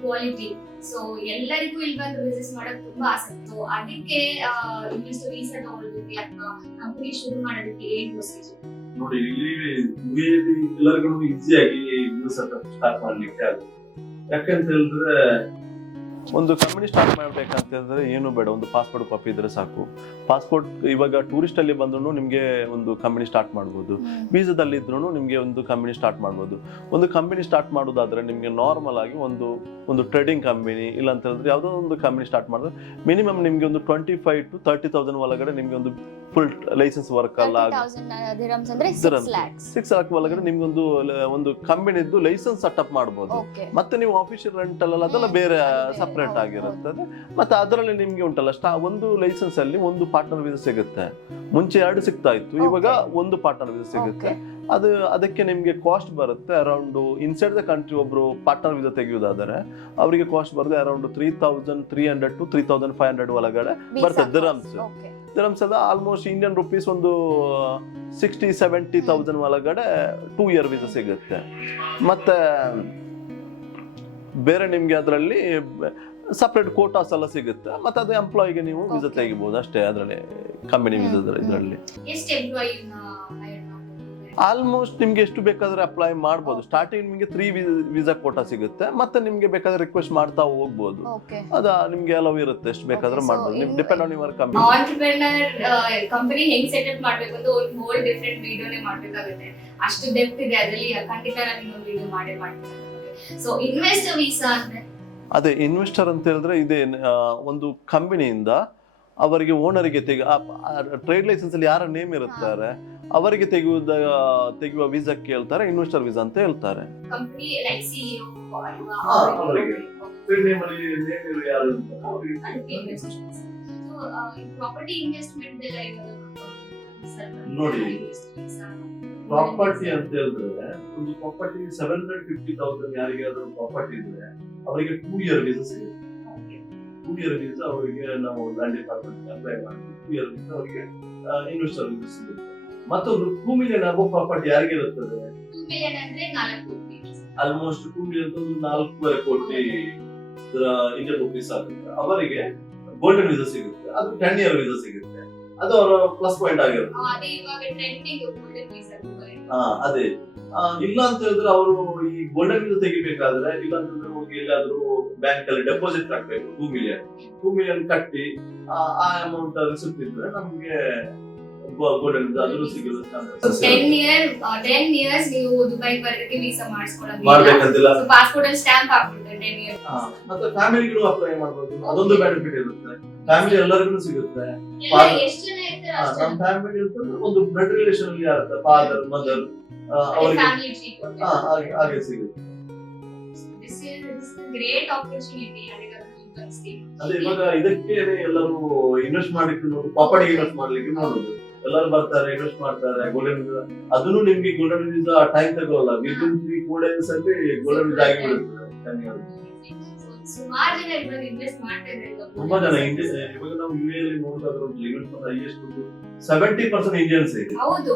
ಕ್ವಾಲಿಟಿ. ಸೊ ಎಲ್ಲರಿಗೂ ಇಲ್ಲಿ ಬಂದು ಬಿಸ್ನೆಸ್ ಮಾಡಕ್ ತುಂಬಾ ಆಸಕ್ತಿ. ಸೊ ಅದಕ್ಕೆ ಇನ್ವೆಸ್ಟರ್ ವೀಸಾ ತಗೊಳ್ಬೇಕು ಅಥವಾ ಕಂಪನಿ ಶುರು ಮಾಡೋದಕ್ಕೆ ಏನ್ ಪ್ರೊಸೀಜರ್? ನೋಡಿ, ಇಲ್ಲಿ ಎಲ್ಲರಿಗೂ ಈಸಿಯಾಗಿ ಬಿಸ್ನೆಸ್ ಸ್ಟಾರ್ಟ್ ಮಾಡ್ಲಿಕ್ಕೆ ಆಗುತ್ತೆ. ಯಾಕಂತ ಹೇಳಿದ್ರೆ ಒಂದು ಕಂಪನಿ ಸ್ಟಾರ್ಟ್ ಮಾಡ್ಬೇಕಂತ ಹೇಳಿದ್ರೆ ಏನು ಬೇಡ, ಒಂದು ಪಾಸ್ಪೋರ್ಟ್ ಕಾಪಿ ಇದ್ರೆ ಸಾಕು. ಪಾಸ್ಪೋರ್ಟ್ ಇವಾಗ ಟೂರಿಸ್ಟ್ ಅಲ್ಲಿ ಬಂದ್ರು ನಿಮ್ಗೆ ಒಂದು ಕಂಪನಿ ಸ್ಟಾರ್ಟ್ ಮಾಡ್ಬೋದು, ವೀಸಾದಲ್ಲಿ ಇದ್ರು ನಿಮ್ಗೆ ಒಂದು ಕಂಪನಿ ಸ್ಟಾರ್ಟ್ ಮಾಡ್ಬೋದು. ಒಂದು ಕಂಪನಿ ಸ್ಟಾರ್ಟ್ ಮಾಡೋದಾದ್ರೆ ನಿಮ್ಗೆ ನಾರ್ಮಲ್ ಆಗಿ ಒಂದು ಟ್ರೇಡಿಂಗ್ ಕಂಪನಿ ಇಲ್ಲ ಅಂತ ಹೇಳಿದ್ರೆ ಯಾವ್ದೋ ಒಂದು ಕಂಪನಿ ಸ್ಟಾರ್ಟ್ ಮಾಡಿದ್ರೆ ಮಿನಿಮಮ್ ನಿಮ್ಗೆ ಒಂದು 25,000 to 30,000 ಒಳಗಡೆ ನಿಮ್ಗೆ ಒಂದು ಫುಲ್ ಲೈಸೆನ್ಸ್ ವರ್ಕ್ ಅಲ್ಲ 6 lakh ಒಳಗಡೆ ನಿಮ್ಗೆ ಒಂದು ಕಂಪನಿದ್ದು ಲೈಸೆನ್ಸ್ ಸೆಟಪ್ ಮಾಡಬಹುದು. ಮತ್ತೆ ನೀವು ಆಫೀಷಿಯಲ್ ರೆಂಟಲ್ ಅದೆಲ್ಲ ಬೇರೆ ಸಪರೇಟ್ ಆಗಿರುತ್ತದೆ. ಮತ್ತೆ ಅದರಲ್ಲಿ ನಿಮ್ಗೆ ಉಂಟಲ್ಲ ಒಂದು ಲೈಸೆನ್ಸ್ ಅಲ್ಲಿ ಒಂದು ಪಾರ್ಟ್ನರ್ ವೀಸಾ ಸಿಗುತ್ತೆ. ಮುಂಚೆ 2 ಸಿಗ್ತಾ ಇತ್ತು, ಇವಾಗ ಒಂದು ಪಾರ್ಟ್ನರ್ ವೀಸಾ ಸಿಗುತ್ತೆ. ಅದಕ್ಕೆ ನಿಮ್ಗೆ ಕಾಸ್ಟ್ ಬರುತ್ತೆ ಅರೌಂಡ್ ಇನ್ಸೈಡ್ ದ ಕಂಟ್ರಿ. ಒಬ್ರು ಪಾರ್ಟ್ನರ್ ವೀಸಾ ತೆಗೆಯುವುದಾದರೆ ಅವರಿಗೆ ಕಾಸ್ಟ್ ಬರುತ್ತೆ ಅರೌಂಡ್ 3,300 to 3,500 ಒಳಗಡೆ ಬರ್ತದೆ. ದಿರಮ್ಸ್ ಅದ ಆಲ್ಮೋಸ್ಟ್ ಇಂಡಿಯನ್ ರುಪೀಸ್ ಒಂದು 60-70,000 ಒಳಗಡೆ 2 year ವೀಸಾ ಸಿಗುತ್ತೆ. ಮತ್ತೆ ಬೇರೆ ನಿಮ್ಗೆ ಅದರಲ್ಲಿ ಸಪರೇಟ್ ಕೋಟಾಸ್ ಎಲ್ಲ ಸಿಗುತ್ತೆ. ಮತ್ತೆ ಅದು ಎಂಪ್ಲಾಯಿಗೆ ನೀವು ವೀಸಾ ತೆಗಿಬಹುದು ಅಷ್ಟೇ. ಅದರಲ್ಲಿ ಕಂಪನಿ ವೀಸಾ ಇದರಲ್ಲಿ ಎಷ್ಟು ಎಂಪ್ಲಾಯಿ ಆಲ್ಮೋಸ್ಟ್ ನಿಮ್ಗೆ ಎಷ್ಟು ಬೇಕಾದ್ರೆ ಅಪ್ಲೈ ಮಾಡ್ಬೋದು. ಸ್ಟಾರ್ಟಿಂಗ್ ನಿಮ್ಗೆ 3 ವೀಸಾ ಕೋಟಾ ಸಿಗುತ್ತೆ, ಮತ್ತೆ ನಿಮ್ಗೆ ಬೇಕಾದ್ರೆ ರಿಕ್ವೆಸ್ಟ್ ಮಾಡ್ತಾ ಹೋಗ್ಬೋದು. ಅದ ನಿಮ್ಗೆ ಅಲವ್ ಇರುತ್ತೆ, ಎಷ್ಟು ಬೇಕಾದ್ರೆ ಮಾಡ್ಬೋದು. ನಿಮ್ depend on your company. Entrepreneur company ಹೆಂಗ್ ಸೆಟಪ್ ಮಾಡ್ಬೇಕು ಅಂತ ಒಂದು ಹೋಲ್ ಡಿಫರೆಂಟ್ ವಿಡಿಯೋನೇ ಮಾಡ್ಬೇಕಾಗುತ್ತೆ. ಅಷ್ಟು ಡೆಪ್ತ್ ಇದೆ ಅದರಲ್ಲಿ, ಖಂಡಿತ ನಾನು ಇನ್ನೊಂದು ವಿಡಿಯೋ ಮಾಡ್ತೀನಿ. ಸೊ ಇನ್ವೆಸ್ಟರ್ ವೀಸಾ ಅಂದ್ರೆ ಅದೇ ಇನ್ವೆಸ್ಟರ್ ಅಂತ ಹೇಳಿದ್ರೆ ಇದೇ ಒಂದು ಕಂಪನಿಯಿಂದ ಅವರಿಗೆ ಓನರಿಗೆ ಟ್ರೇಡ್ ಲೈಸೆನ್ಸ್ ಅಲ್ಲಿ ಯಾರ ನೇಮ್ ಇರುತ್ತಾರೆ ಅವರಿಗೆ ತೆಗೆಯುವ ವೀಸಾಕ್ಕೆ ಹೇಳ್ತಾರೆ ಇನ್ವೆಸ್ಟರ್ ವೀಸಾ ಅಂತ ಹೇಳ್ತಾರೆ. ಕಂಪನಿ ಲೈಕ್ ಸಿಇಒ ಅವರಿಗೆ ನೇಮ್ ಅಲ್ಲಿ ನೇಮ್ ಇರೋ ಯಾರು ಅಂತ ಅವರಿಗೆ. ಸೊ ಪ್ರಾಪರ್ಟಿ ಇನ್ವೆಸ್ಟ್ಮೆಂಟ್ ಎಲ್ಲ ಇರೋದು ನೋಡಿ, ಪ್ರಾಪರ್ಟಿ ಅಂತ ಹೇಳಿದ್ರೆ ಒಂದು ಪ್ರಾಪರ್ಟಿ 750,000 ಯಾರಿಗಾದ್ರೂ ಪ್ರಾಪರ್ಟಿ ಇದ್ರೆ ಅವರಿಗೆ 2 ಇಯರ್ ವೀಸಾ ಸಿಗುತ್ತೆ. 2 ಇಯರ್ ವೀಸಾ ಅವರಿಗೆ ನಾವು ಲ್ಯಾಂಡ್ ಡಿಪಾರ್ಟ್ಮೆಂಟ್ ಅಪ್ಲೈ ಮಾಡ್ತೀವಿ. 2 ಇಯರ್ ವೀಸಾ ಅವರಿಗೆ ಇನ್ವೆಸ್ಟರ್ ವೀಸಾ ಸಿಗುತ್ತೆ. ಮತ್ತೊಂದು 2 ಮಿಲಿಯನ್ ಆಗೋ ಪ್ರಾಪರ್ಟಿ ಯಾರಿಗೆ ಇರುತ್ತದೆ? 2 ಮಿಲಿಯನ್ ಅಂದ್ರೆ 4 ಕೋಟಿ. ಆಲ್ಮೋಸ್ಟ್ 2 ಮಿಲಿಯನ್ 4.5 ಕೋಟಿ ಇಂಡಿಯನ್ ರುಪೀಸ್ ಆಗುತ್ತೆ. ಅವರಿಗೆ ಗೋಲ್ಡನ್ ವೀಸಾ ಸಿಗುತ್ತೆ. ಅದು 10 ಇಯರ್ ವೀಸಾ ಸಿಗುತ್ತೆ. ಅದು ಅವರ ಪ್ಲಸ್ ಪಾಯಿಂಟ್ ಆಗಿರುತ್ತೆ. ಅದೇ ಇವಾಗ ಟ್ರೆಂಡಿಂಗ್ ಗೋಲ್ಡನ್ ವೀಸಾ. ಅದೇ ಇಲ್ಲ ಅಂತ ಹೇಳಿದ್ರೆ ಅವರು ಈ ಗೋಲ್ಡನ್ ವೀಸಾ ತೆಗಿಬೇಕಾದ್ರೆ ಇಲ್ಲ ಅಂತಂದ್ರೆ ಹೋಗಿ ಎಲ್ಲಾದ್ರೂ ಬ್ಯಾಂಕ್ ಅಲ್ಲಿ ಡೆಪಾಸಿಟ್ ಕಟ್ಟಬೇಕು. 2 ಮಿಲಿಯನ್ ಕಟ್ಟಿ ಆ ಅಮೌಂಟ್ ರಿಸಿಪ್ಟ್ ಇದ್ರೆ ನಮ್ಗೆ ಗೋಲ್ಡನ್ ವೀಸಾ ಆದ್ರೂ ಸಿಗುತ್ತೆ. 10 ಇಯರ್ಸ್ ನೀವು ದುಬೈ ಬರೋದಕ್ಕೆ ವೀಸಾ ಮಾಡ್ಬೇಕಂತಿಲ್ಲ. ಪಾಸ್ಪೋರ್ಟ್ ಅಲ್ಲಿ ಸ್ಟಾಂಪ್ ಹಾಕ್ಬಿಡ್ತಾರೆ 10 ಇಯರ್ಸ್. ಮತ್ತೆ ಫ್ಯಾಮಿಲಿಗೂ ಅಪ್ಲೈ ಮಾಡಬಹುದು. ಅದೊಂದು ಬೆನಿಫಿಟ್ ಇರುತ್ತೆ. ಫ್ಯಾಮಿಲಿ ಎಲ್ಲರಿಗೂ ಸಿಗುತ್ತೆ. ಎಷ್ಟು ಜನ ಇರ್ತಾರೆ ಅಷ್ಟೇ. ನಮ್ಮ ಫ್ಯಾಮಿಲಿ ಇರ್ತದೆ, ಒಂದು ಬ್ಲಡ್ ರಿಲೇಷನ್ ಅಲ್ಲಿ ಯಾರುತ್ತೆ, ಫಾದರ್ ಮದರ್ ಅವರಿಗೆ ಫ್ಯಾಮಿಲಿ ಟ್ರೀ ಕೊಡ್ತಾರೆ. ಹಾಗೆ ಸಿಗುತ್ತೆ. This is a great opportunity. ಅದೇ ಇವಾಗ ಇದಕ್ಕೆ ಎಲ್ಲರೂ ಇನ್ವೆಸ್ಟ್ ಮಾಡ್ಲಿಕ್ಕೆ ಪ್ರಾಪರ್ಟಿ ಇನ್ವೆಸ್ಟ್ ಮಾಡ್ಲಿಕ್ಕೆ ನೋಡುದು. ಎಲ್ಲರೂ ಬರ್ತಾರೆ, ಇನ್ವೆಸ್ಟ್ ಮಾಡ್ತಾರೆ. ಗೋಲ್ಡನ್ ವೀಸಾ ಅದನ್ನು ನಿಮ್ಗೆ ಗೋಲ್ಡನ್ ವೀಸಾ ಟೈಮ್ ತಗೊಳ್ಳಲ್ಲ. ವಿದಿನ್ 3-4 ಡೇಸ್ ಅಲ್ಲಿ ಗೋಲ್ಡನ್ ವೀಸಾ ಆಗಿಬಿಡುತ್ತೆ. ಸುಮಾರು ಜನ ಇವಾಗ ಇನ್ವೆಸ್ಟ್ ಮಾಡ್ತಾ ಇದ್ದಾರೆ. ತುಂಬಾ ಜನ ಇವಾಗ ನಾವು ಯುಎ ಅಲ್ಲಿ ನೋಡಿದ್ರೆ ಇನ್ವೆಸ್ಟ್ ಹೈಯೆಸ್ಟ್ 70% ಇಂಡಿಯನ್ಸ್ ಇದೆ. ಹೌದು,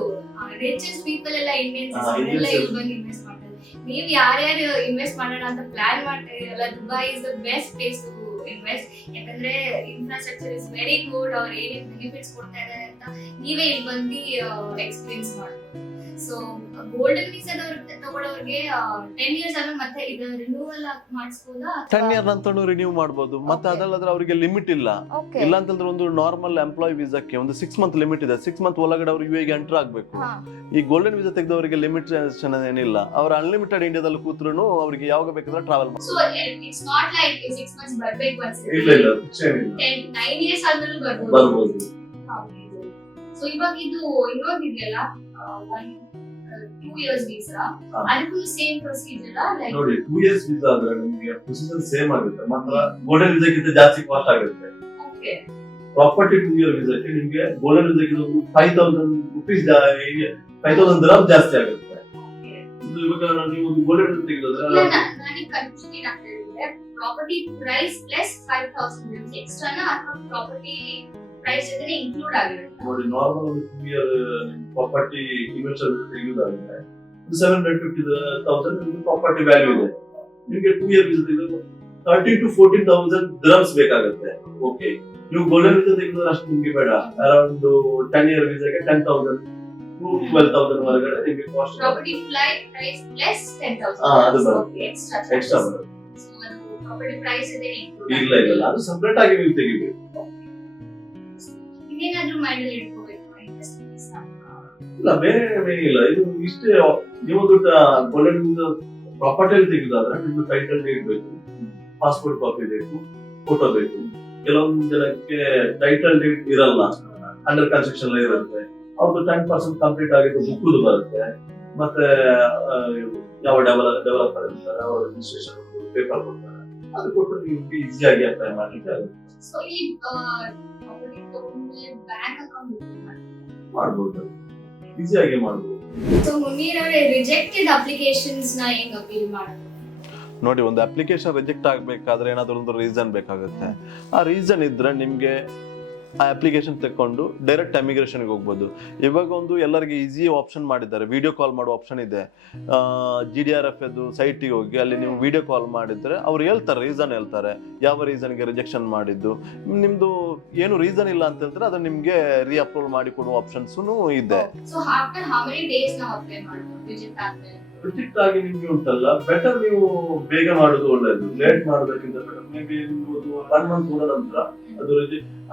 ರಿಚೆಸ್ಟ್ ಪೀಪಲ್ ಎಲ್ಲ ಇಂಡಿಯನ್ಸ್ ಎಲ್ಲ ಇವಾಗ ಇನ್ವೆಸ್ಟ್ ಮಾಡ್ತಾರೆ. ನೀವು ಯಾರ್ಯಾರು ಇನ್ವೆಸ್ಟ್ ಮಾಡೋಣ ಅಂತ ಪ್ಲಾನ್ ಮಾಡ್ತಾ ಇದ್ದೀರಲ್ಲ, Dubai is the best place to invest. ಯಾಕಂದ್ರೆ ಇನ್ಫ್ರಾಸ್ಟ್ರಕ್ಚರ್ ಇಸ್ ವೆರಿ ಗುಡ್. ಅವ್ರು ಏನೇನು ಬೆನಿಫಿಟ್ಸ್ ಕೊಡ್ತಾ ಇದ್ದಾರೆ ಅಂತ ನೀವೇ ಇಲ್ಲಿ ಬಂದು ಎಕ್ಸ್ಪೀರಿಯನ್ಸ್ ಮಾಡ್ಬೋದು. ಸೊ ಗೋಲ್ಡನ್ ವೀಸಾ ತಗೊಳ್ಳೋರಿಗೆ 10 ಇಯರ್ಸ್ ಆದ್ಮೇಲೆ ಮತ್ತೆ ಇದು ರಿನ್ಯೂವಲ್ ಮಾಡಿಸಬಹುದಾ? 10 ಇಯರ್ ನಂತರ ರಿನ್ಯೂ ಮಾಡಬಹುದು. ಮತ್ತೆ ಅದಲ್ಲದ್ರೆ ಅವರಿಗೆ ಲಿಮಿಟ್ ಇಲ್ಲ. ಇಲ್ಲ ಅಂತಂದ್ರೆ ಒಂದು ನಾರ್ಮಲ್ ಎಂಪ್ಲಾಯ್ ವೀಸಾಕ್ಕೆ ಒಂದು 6 ಮಂತ್ ಲಿಮಿಟ್ ಇದೆ. 6 ಮಂತ್ ಒಳಗಡೆ ಅವರು ಯುಎಗೆ ಎಂಟರ್ ಆಗ್ಬೇಕು. ಈ ಗೋಲ್ಡನ್ ವೀಸಾ ತೆಗೆದವರಿಗೆ ಲಿಮಿಟ್ ಏನಿಲ್ಲ. ಅವ್ರ ಅನ್ಲಿಮಿಟೆಡ್ ಇಂಡಿಯಾದಲ್ಲಿ ಕೂತ್ರು ಅವರಿಗೆ ಯಾವಾಗ ಬೇಕಾದ್ರೆ ಟ್ರಾವೆಲ್ ಮಾಡಬಹುದು. So it's not like 6 months ಬರಬೇಕು ಅನ್ಸುತ್ತೆ. ಇಲ್ಲ 9 ಇಯರ್ಸ್ ಆದ್ಮೇಲೆ ಬರಬಹುದು. ಸೊ ಇವಾಗ ಇದು ಇನ್ನೊಂದು ಇದೆಯಲ್ಲ 2 ಇಯರ್ಸ್ ವೀಸಾ, ಅದಕ್ಕೂ ಸೇಮ್ ಪ್ರೊಸೀಜರ್ ಲೈಕ್ ನೋಡಿ. 2 ಇಯರ್ಸ್ ವೀಸಾ ಆದ್ರೆ ನಿಮಗೆ ಪ್ರೊಸೀಜರ್ ಸೇಮ್ ಆಗುತ್ತೆ, ಮಾತ್ರ ಗೋಲ್ಡನ್ ವೀಸಾಕ್ಕಿಂತ ಜಾಸ್ತಿ ಕಾಸ್ಟ್ ಆಗುತ್ತೆ. ಓಕೆ. ಪ್ರಾಪರ್ಟಿ 2 ಇಯರ್ ವೀಸಾಕ್ಕೆ ನಿಮಗೆ ಗೋಲ್ಡನ್ ವೀಸಾಕ್ಕಿಂತ 5,000 ರೂಪೀಸ್ 5,000 ದಿರಹಮ್ ಜಾಸ್ತಿ ಆಗುತ್ತೆ. ಇದು ಇವಾಗ ನೀವು ಒಂದು ಗೋಲ್ಡನ್ ವೀಸಾ ತೆಗೆದ್ರೆ ನನಗೆ ಕನ್ಫ್ಯೂಷನ್ ಆಗ್ತಾ ಇದೆ. ಪ್ರಾಪರ್ಟಿ ಪ್ರೈಸ್ ಪ್ಲಸ್ 5,000 ದಿರಹಮ್ಸ್ ಎಕ್ಸ್ಟ್ರಾನಾ ಅಥವಾ ಪ್ರಾಪರ್ಟಿ ಪ್ರೈಸ್ ಜೊತೆ ಇನ್ಕ್ಲೂಡ್ ಆಗಿರುತ್ತೆ? ನೋಡಿ, ನಾರ್ಮಲ್ ಒಂದು 2 ಇಯರ್ ಪ್ರಾಪರ್ಟಿ ಇನ್ವೆಸ್ಟರ್ ತೆಗೆಯುವುದಾದ್ರೆ 750,000 ನಿಮಗೆ ಪ್ರಾಪರ್ಟಿ ವ್ಯಾಲ್ಯೂ ಇದೆ. ನಿಮಗೆ 2 ಇಯರ್ ವೀಸಾ ತೆಗೆದ್ರೆ 13,000 to 14,000 ದಿರಹಮ್ಸ್ ಬೇಕಾಗುತ್ತೆ. ಓಕೆ, ನೀವು ಗೋಲ್ಡನ್ ವೀಸಾ ತೆಗೆದ್ರೆ ಅಷ್ಟು ನಿಮಗೆ ಬೇಡ. ಅರೌಂಡ್ 10 ಇಯರ್ ವೀಸಾಗೆ 10,000 to 12,000 ವರೆಗೆ ನಿಮಗೆ ಕಾಸ್ಟ್. ಪ್ರಾಪರ್ಟಿ ಪ್ರೈಸ್ ಪ್ಲಸ್ 10,000 ಅದು ಬರುತ್ತೆ. ಎಕ್ಸ್ಟ್ರಾ ಬರುತ್ತೆ. ಸೊ ಅದು ಪ್ರಾಪರ್ಟಿ ಪ್ರೈಸ್ ಇದೆ ಇನ್ಕ್ಲೂಡ್ ಇಲ್ಲ ಅದು ಸೆಪರೇಟ್ ಆಗಿ ನೀವು ತೆಗಿಬೇಕು. ಇನ್ನೇನಾದ್ರೂ ಮೈಂಡ್ ಇಟ್ಕೋಬೇಕು ಇನ್ವೆಸ್ಟ್ ವೀಸಾ? ಇಲ್ಲ, ಬೇರೆ ಇಲ್ಲ. ಇದು ಇಷ್ಟೇ. ನೀವು ದುಡ್ಡು ಗೋಲ್ಡನ್ ವೀಸಾ ಪ್ರಾಪರ್ಟಿಯಲ್ಲಿ ತೆಗೆದಾದ್ರೆ ನಿಮ್ಗೆ ಟೈಟಲ್ ಡೇಟ್ ಬೇಕು, ಪಾಸ್ಪೋರ್ಟ್ ಕಾಪಿ ಬೇಕು, ಫೋಟೋ ಬೇಕು. ಕೆಲವೊಂದು ಜನಕ್ಕೆ ಟೈಟಲ್ ಡೇಟ್ ಇರಲ್ಲ, ಅಂಡರ್ ಕನ್ಸ್ಟ್ರಕ್ಷನ್ ಇರುತ್ತೆ. ಅವ್ರದ್ದು 10% ಕಂಪ್ಲೀಟ್ ಆಗಿದ್ದು ಬುಕ್ದು ಬರುತ್ತೆ. ಮತ್ತೆ ಯಾವ ಡೆವಲಪರ್ ಇರ್ತಾರೆ, ಅವ್ರ ರಿಜಿಸ್ಟ್ರೇಷನ್ ಪೇಪರ್ ಕೊಡ್ತಾರೆ. ಅದು ಕೊಟ್ಟು ನೀವು ಈಸಿಯಾಗಿ ಅಪ್ಲೈ ಮಾಡ್ಲಿಕ್ಕೆ ಆಗುತ್ತೆ. ಸೊ ಈ ಪ್ರಾಪರ್ಟಿ ತಗೊಂಡ್ಮೇಲೆ ಬ್ಯಾಂಕ್ ಅಕೌಂಟ್ ಮಾಡ್ಬೋದು, ಈಸಿಯಾಗಿ ಮಾಡ್ಬೋದು. ಸೊ ಮುನೀರ್ ಅವರೇ, ರಿಜೆಕ್ಟೆಡ್ ಅಪ್ಲಿಕೇಶನ್ಸ್ ನ ಹೆಂಗ್ ಅಪೀಲ್ ಮಾಡೋದು? ನೋಡಿ, ಒಂದು ಅಪ್ಲಿಕೇಶನ್ ರಿಜೆಕ್ಟ್ ಆಗ್ಬೇಕಾದ್ರೆ ಏನಾದ್ರು ಒಂದು ರೀಸನ್ ಬೇಕಾಗುತ್ತೆ. ಆ ರೀಸನ್ ಇದ್ರೆ ನಿಮ್ಗೆ ಆ ಅಪ್ಲಿಕೇಶನ್ ತಕೊಂಡು ಡೈರೆಕ್ಟ್ ಇಮಿಗ್ರೇಷನ್ಗೆ ಹೋಗ್ಬೋದು. ಇವಾಗ ಒಂದು ಎಲ್ಲರಿಗೆ ಈಸಿ ಆಪ್ಷನ್ ಮಾಡಿದ್ದಾರೆ, ವಿಡಿಯೋ ಕಾಲ್ ಮಾಡೋ ಆಪ್ಷನ್ ಇದೆ. GDRF ಸೈಟಿಗೆ ಹೋಗಿ ಅಲ್ಲಿ ನೀವು ವಿಡಿಯೋ ಕಾಲ್ ಮಾಡಿದ್ರೆ ಅವ್ರು ಹೇಳ್ತಾರೆ, ರೀಸನ್ ಹೇಳ್ತಾರೆ, ಯಾವ ರೀಸನ್ಗೆ ರಿಜೆಕ್ಷನ್ ಮಾಡಿದ್ದು. ನಿಮ್ದು ಏನು ರೀಸನ್ ಇಲ್ಲ ಅಂತ ಹೇಳಿದ್ರೆ ಅದನ್ನ ನಿಮ್ಗೆ ರೀಅಪ್ರೂವ್ ಮಾಡಿ ಕೊಡುವ ಆಪ್ಷನ್ಸ್ ಇದೆ. So after how many days ನಾವು ಅಪ್ಲೈ ಮಾಡ್ಬೋದು ರಿಜೆಕ್ಟ್ ಆದ್ಮೇಲೆ? ರಿಜೆಕ್ಟ್ ಆಗಿ ನಿಮ್ಗೆ ಉಂಟಲ್ಲ, ಬೆಟರ್ ನೀವು ಬೇಗ ಮಾಡೋದು ಒಳ್ಳೇದು, ಲೇಟ್ ಮಾಡೋದಕ್ಕಿಂತ ಬೆಟರ್. ಮೇ ಬಿ 1 month ಹೋದ ನಂತರ ಅದು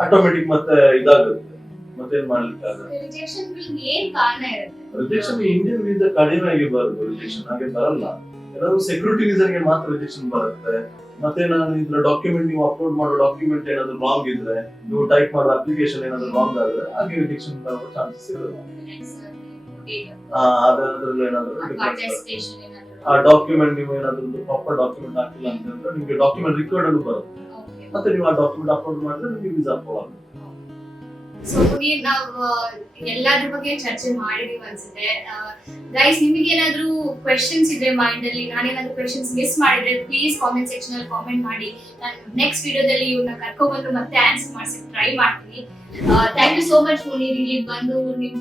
ಆಟೋಮೆಟಿಕ್ ಮತ್ತೆ ಇದಾಗುತ್ತೆ, ಮತ್ತೇನ್ ಮಾಡ್ಲಿಕ್ಕೆ ಆಗಲ್ಲ. ರಿಜೆಕ್ಷನ್ ಏನ್ ಕಾರಣ ಇರುತ್ತೆ? ರಿಜೆಕ್ಷನ್ ಇಂಡಿಯನ್ ವೀಸಾ ಕಡಿಮೆ ಆಗಿ ಬರುತ್ತೆ, ರಿಜೆಕ್ಷನ್ ಹಾಗೆ ಬರಲ್ಲ. ಏನಾದ್ರು ಸೆಕ್ಯೂರಿಟಿ ರೀಸನ್ಗೆ ಮಾತ್ರ ರಿಜೆಕ್ಷನ್ ಬರುತ್ತೆ. ಮತ್ತೆ ನಾನು ಇದ್ರ ಡಾಕ್ಯುಮೆಂಟ್ ನೀವು ಅಪ್ಲೋಡ್ ಮಾಡೋ ಡಾಕ್ಯುಮೆಂಟ್ ಏನಾದ್ರು ರಾಂಗ್ ಇದ್ರೆ, ನೀವು ಟೈಪ್ ಮಾಡೋ ಅಪ್ಲಿಕೇಶನ್ ಏನಾದ್ರು ರಾಂಗ್ ಆದ್ರೆ ಹಾಗೆ ರಿಜೆಕ್ಷನ್ ಬರೋ ಚಾನ್ಸಸ್ ಇರುತ್ತೆ. ಅದ್ರಲ್ಲಿ ಏನಾದ್ರು ಆ ಡಾಕ್ಯುಮೆಂಟ್ ನೀವು ಏನಾದ್ರು ಪ್ರಾಪರ್ ಡಾಕ್ಯುಮೆಂಟ್ ಹಾಕಿಲ್ಲ ಅಂತಂದ್ರೆ ನಿಮ್ಗೆ ಡಾಕ್ಯುಮೆಂಟ್ ರಿಕಾರ್ಡ್ ಅಲ್ಲೂ ಬರುತ್ತೆ. ಮತ್ತೆ ನೀವು ಆ ಡಾಕ್ಯುಮೆಂಟ್ ಅಪ್ಲೋಡ್ ಮಾಡಿದ್ರೆ ನಿಮ್ಗೆ ವೀಸಾ ಅಪ್ರೂವ್ ಆಗುತ್ತೆ. ಸೊ ನಾವು ಎಲ್ಲಾದ್ರ ಬಗ್ಗೆ ಚರ್ಚೆ ಮಾಡಿದೀವಿ ಅನ್ಸುತ್ತೆ. ಗೈಸ್, ನಿಮಗೆ ಏನಾದ್ರು ಕ್ವೆಶನ್ಸ್ ಇದ್ರೆ ಮೈಂಡ್ ಅಲ್ಲಿ, ನಾನೇನಾದ್ರೂ ಕ್ವೆಶನ್ಸ್ ಮಿಸ್ ಮಾಡಿದ್ರೆ ಪ್ಲೀಸ್ ಕಾಮೆಂಟ್ ಸೆಕ್ಷನ್ ಅಲ್ಲಿ ಕಾಮೆಂಟ್ ಮಾಡಿ. ನಾನು ನೆಕ್ಸ್ಟ್ ವಿಡಿಯೋದಲ್ಲಿ ಇವ್ರನ್ನ ಕರ್ಕೊಂಡ್ಬಂದು ಮತ್ತೆ ಆನ್ಸರ್ ಮಾಡ್ಸಕ್ ಟ್ರೈ ಮಾಡ್ತೀನಿ. Thank you so much Munir, ಇಲ್ಲಿ ಬಂದು ನಿಮ್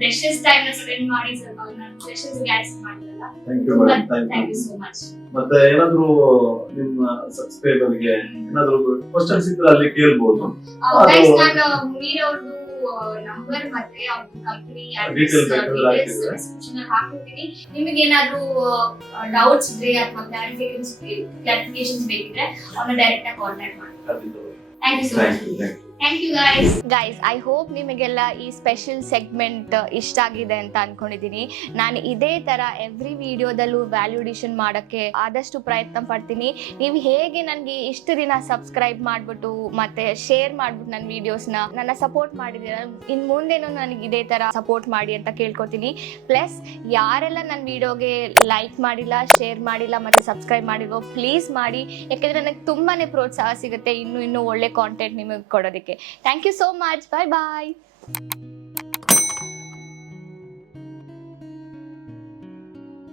ಪ್ರೆಷಸ್ ಟೈಮ್ ನ ಸ್ಪೆಂಡ್ ಮಾಡಿ ಸ್ವಲ್ಪ ನನ್ನ ಕ್ವೆಶನ್ಸ್ ಗೆ ಆನ್ಸರ್ ಮಾಡಿದ್ರಲ್ಲ. Thank you so much. ಮತ್ತೆ ಏನಾದ್ರು ನಿಮ್ಮ ಸಬ್ಸ್ಕ್ರೈಬರ್ ಗೆ ಏನಾದ್ರು ಕ್ವೆಶ್ಚನ್ಸ್ ಇದ್ರೆ ಅಲ್ಲಿ ಕೇಳಬಹುದು. ಗೈಸ್, ನಾನು ಮುನೀರ್ ಅವ್ರದ್ದು ನಂಬರ್ ಮತ್ತೆ ಅವ್ರ ಕಂಪನಿ ಡಿಸ್ಕ್ರಿಪ್ಷನ್ ಅಲ್ಲಿ ಹಾಕಿರ್ತೀನಿ. ನಿಮಗೆ ಏನಾದ್ರು ಡೌಟ್ಸ್ ಇದ್ರೆ ಅಥವಾ ಕ್ಲಾರಿಫಿಕೇಶನ್ಸ್ ಬೇಕಿದ್ರೆ ಅವ್ರನ್ನ ಡೈರೆಕ್ಟ್ ಆಗಿ ಕಾಂಟ್ಯಾಕ್ಟ್ ಮಾಡಿ. Thank you so much. Thank you guys. I hope ನಿಮಗೆಲ್ಲ ಈ ಸ್ಪೆಷಲ್ ಸೆಗ್ಮೆಂಟ್ ಇಷ್ಟ ಆಗಿದೆ ಅಂತ ಅನ್ಕೊಂಡಿದ್ದೀನಿ. ನಾನು ಇದೇ ತರ ಎವ್ರಿ ವಿಡಿಯೋದಲ್ಲೂ ವ್ಯಾಲ್ಯೂಡೇಷನ್ ಮಾಡೋಕ್ಕೆ ಆದಷ್ಟು ಪ್ರಯತ್ನ ಪಡ್ತೀನಿ. ನೀವು ಹೇಗೆ ನನಗೆ ಇಷ್ಟು ದಿನ ಸಬ್ಸ್ಕ್ರೈಬ್ ಮಾಡಿಬಿಟ್ಟು ಮತ್ತೆ ಶೇರ್ ಮಾಡಿಬಿಟ್ಟು ನನ್ನ ವಿಡಿಯೋಸ್ನ ನನ್ನ ಸಪೋರ್ಟ್ ಮಾಡಿದ್ದೀರ, ಇನ್ನು ಮುಂದೇನೂ ನನಗೆ ಇದೇ ಥರ ಸಪೋರ್ಟ್ ಮಾಡಿ ಅಂತ ಕೇಳ್ಕೊತೀನಿ. ಪ್ಲಸ್ ಯಾರೆಲ್ಲ ನನ್ನ ವಿಡಿಯೋಗೆ ಲೈಕ್ ಮಾಡಿಲ್ಲ, ಶೇರ್ ಮಾಡಿಲ್ಲ ಮತ್ತು ಸಬ್ಸ್ಕ್ರೈಬ್ ಮಾಡಿಲ್ವೋ ಪ್ಲೀಸ್ ಮಾಡಿ. ಯಾಕೆಂದರೆ ನನಗೆ ತುಂಬಾ ಪ್ರೋತ್ಸಾಹ ಸಿಗುತ್ತೆ ಇನ್ನೂ ಒಳ್ಳೆ ಕಾಂಟೆಂಟ್ ನಿಮಗೆ ಕೊಡೋದಕ್ಕೆ. Thank you so much. Bye bye.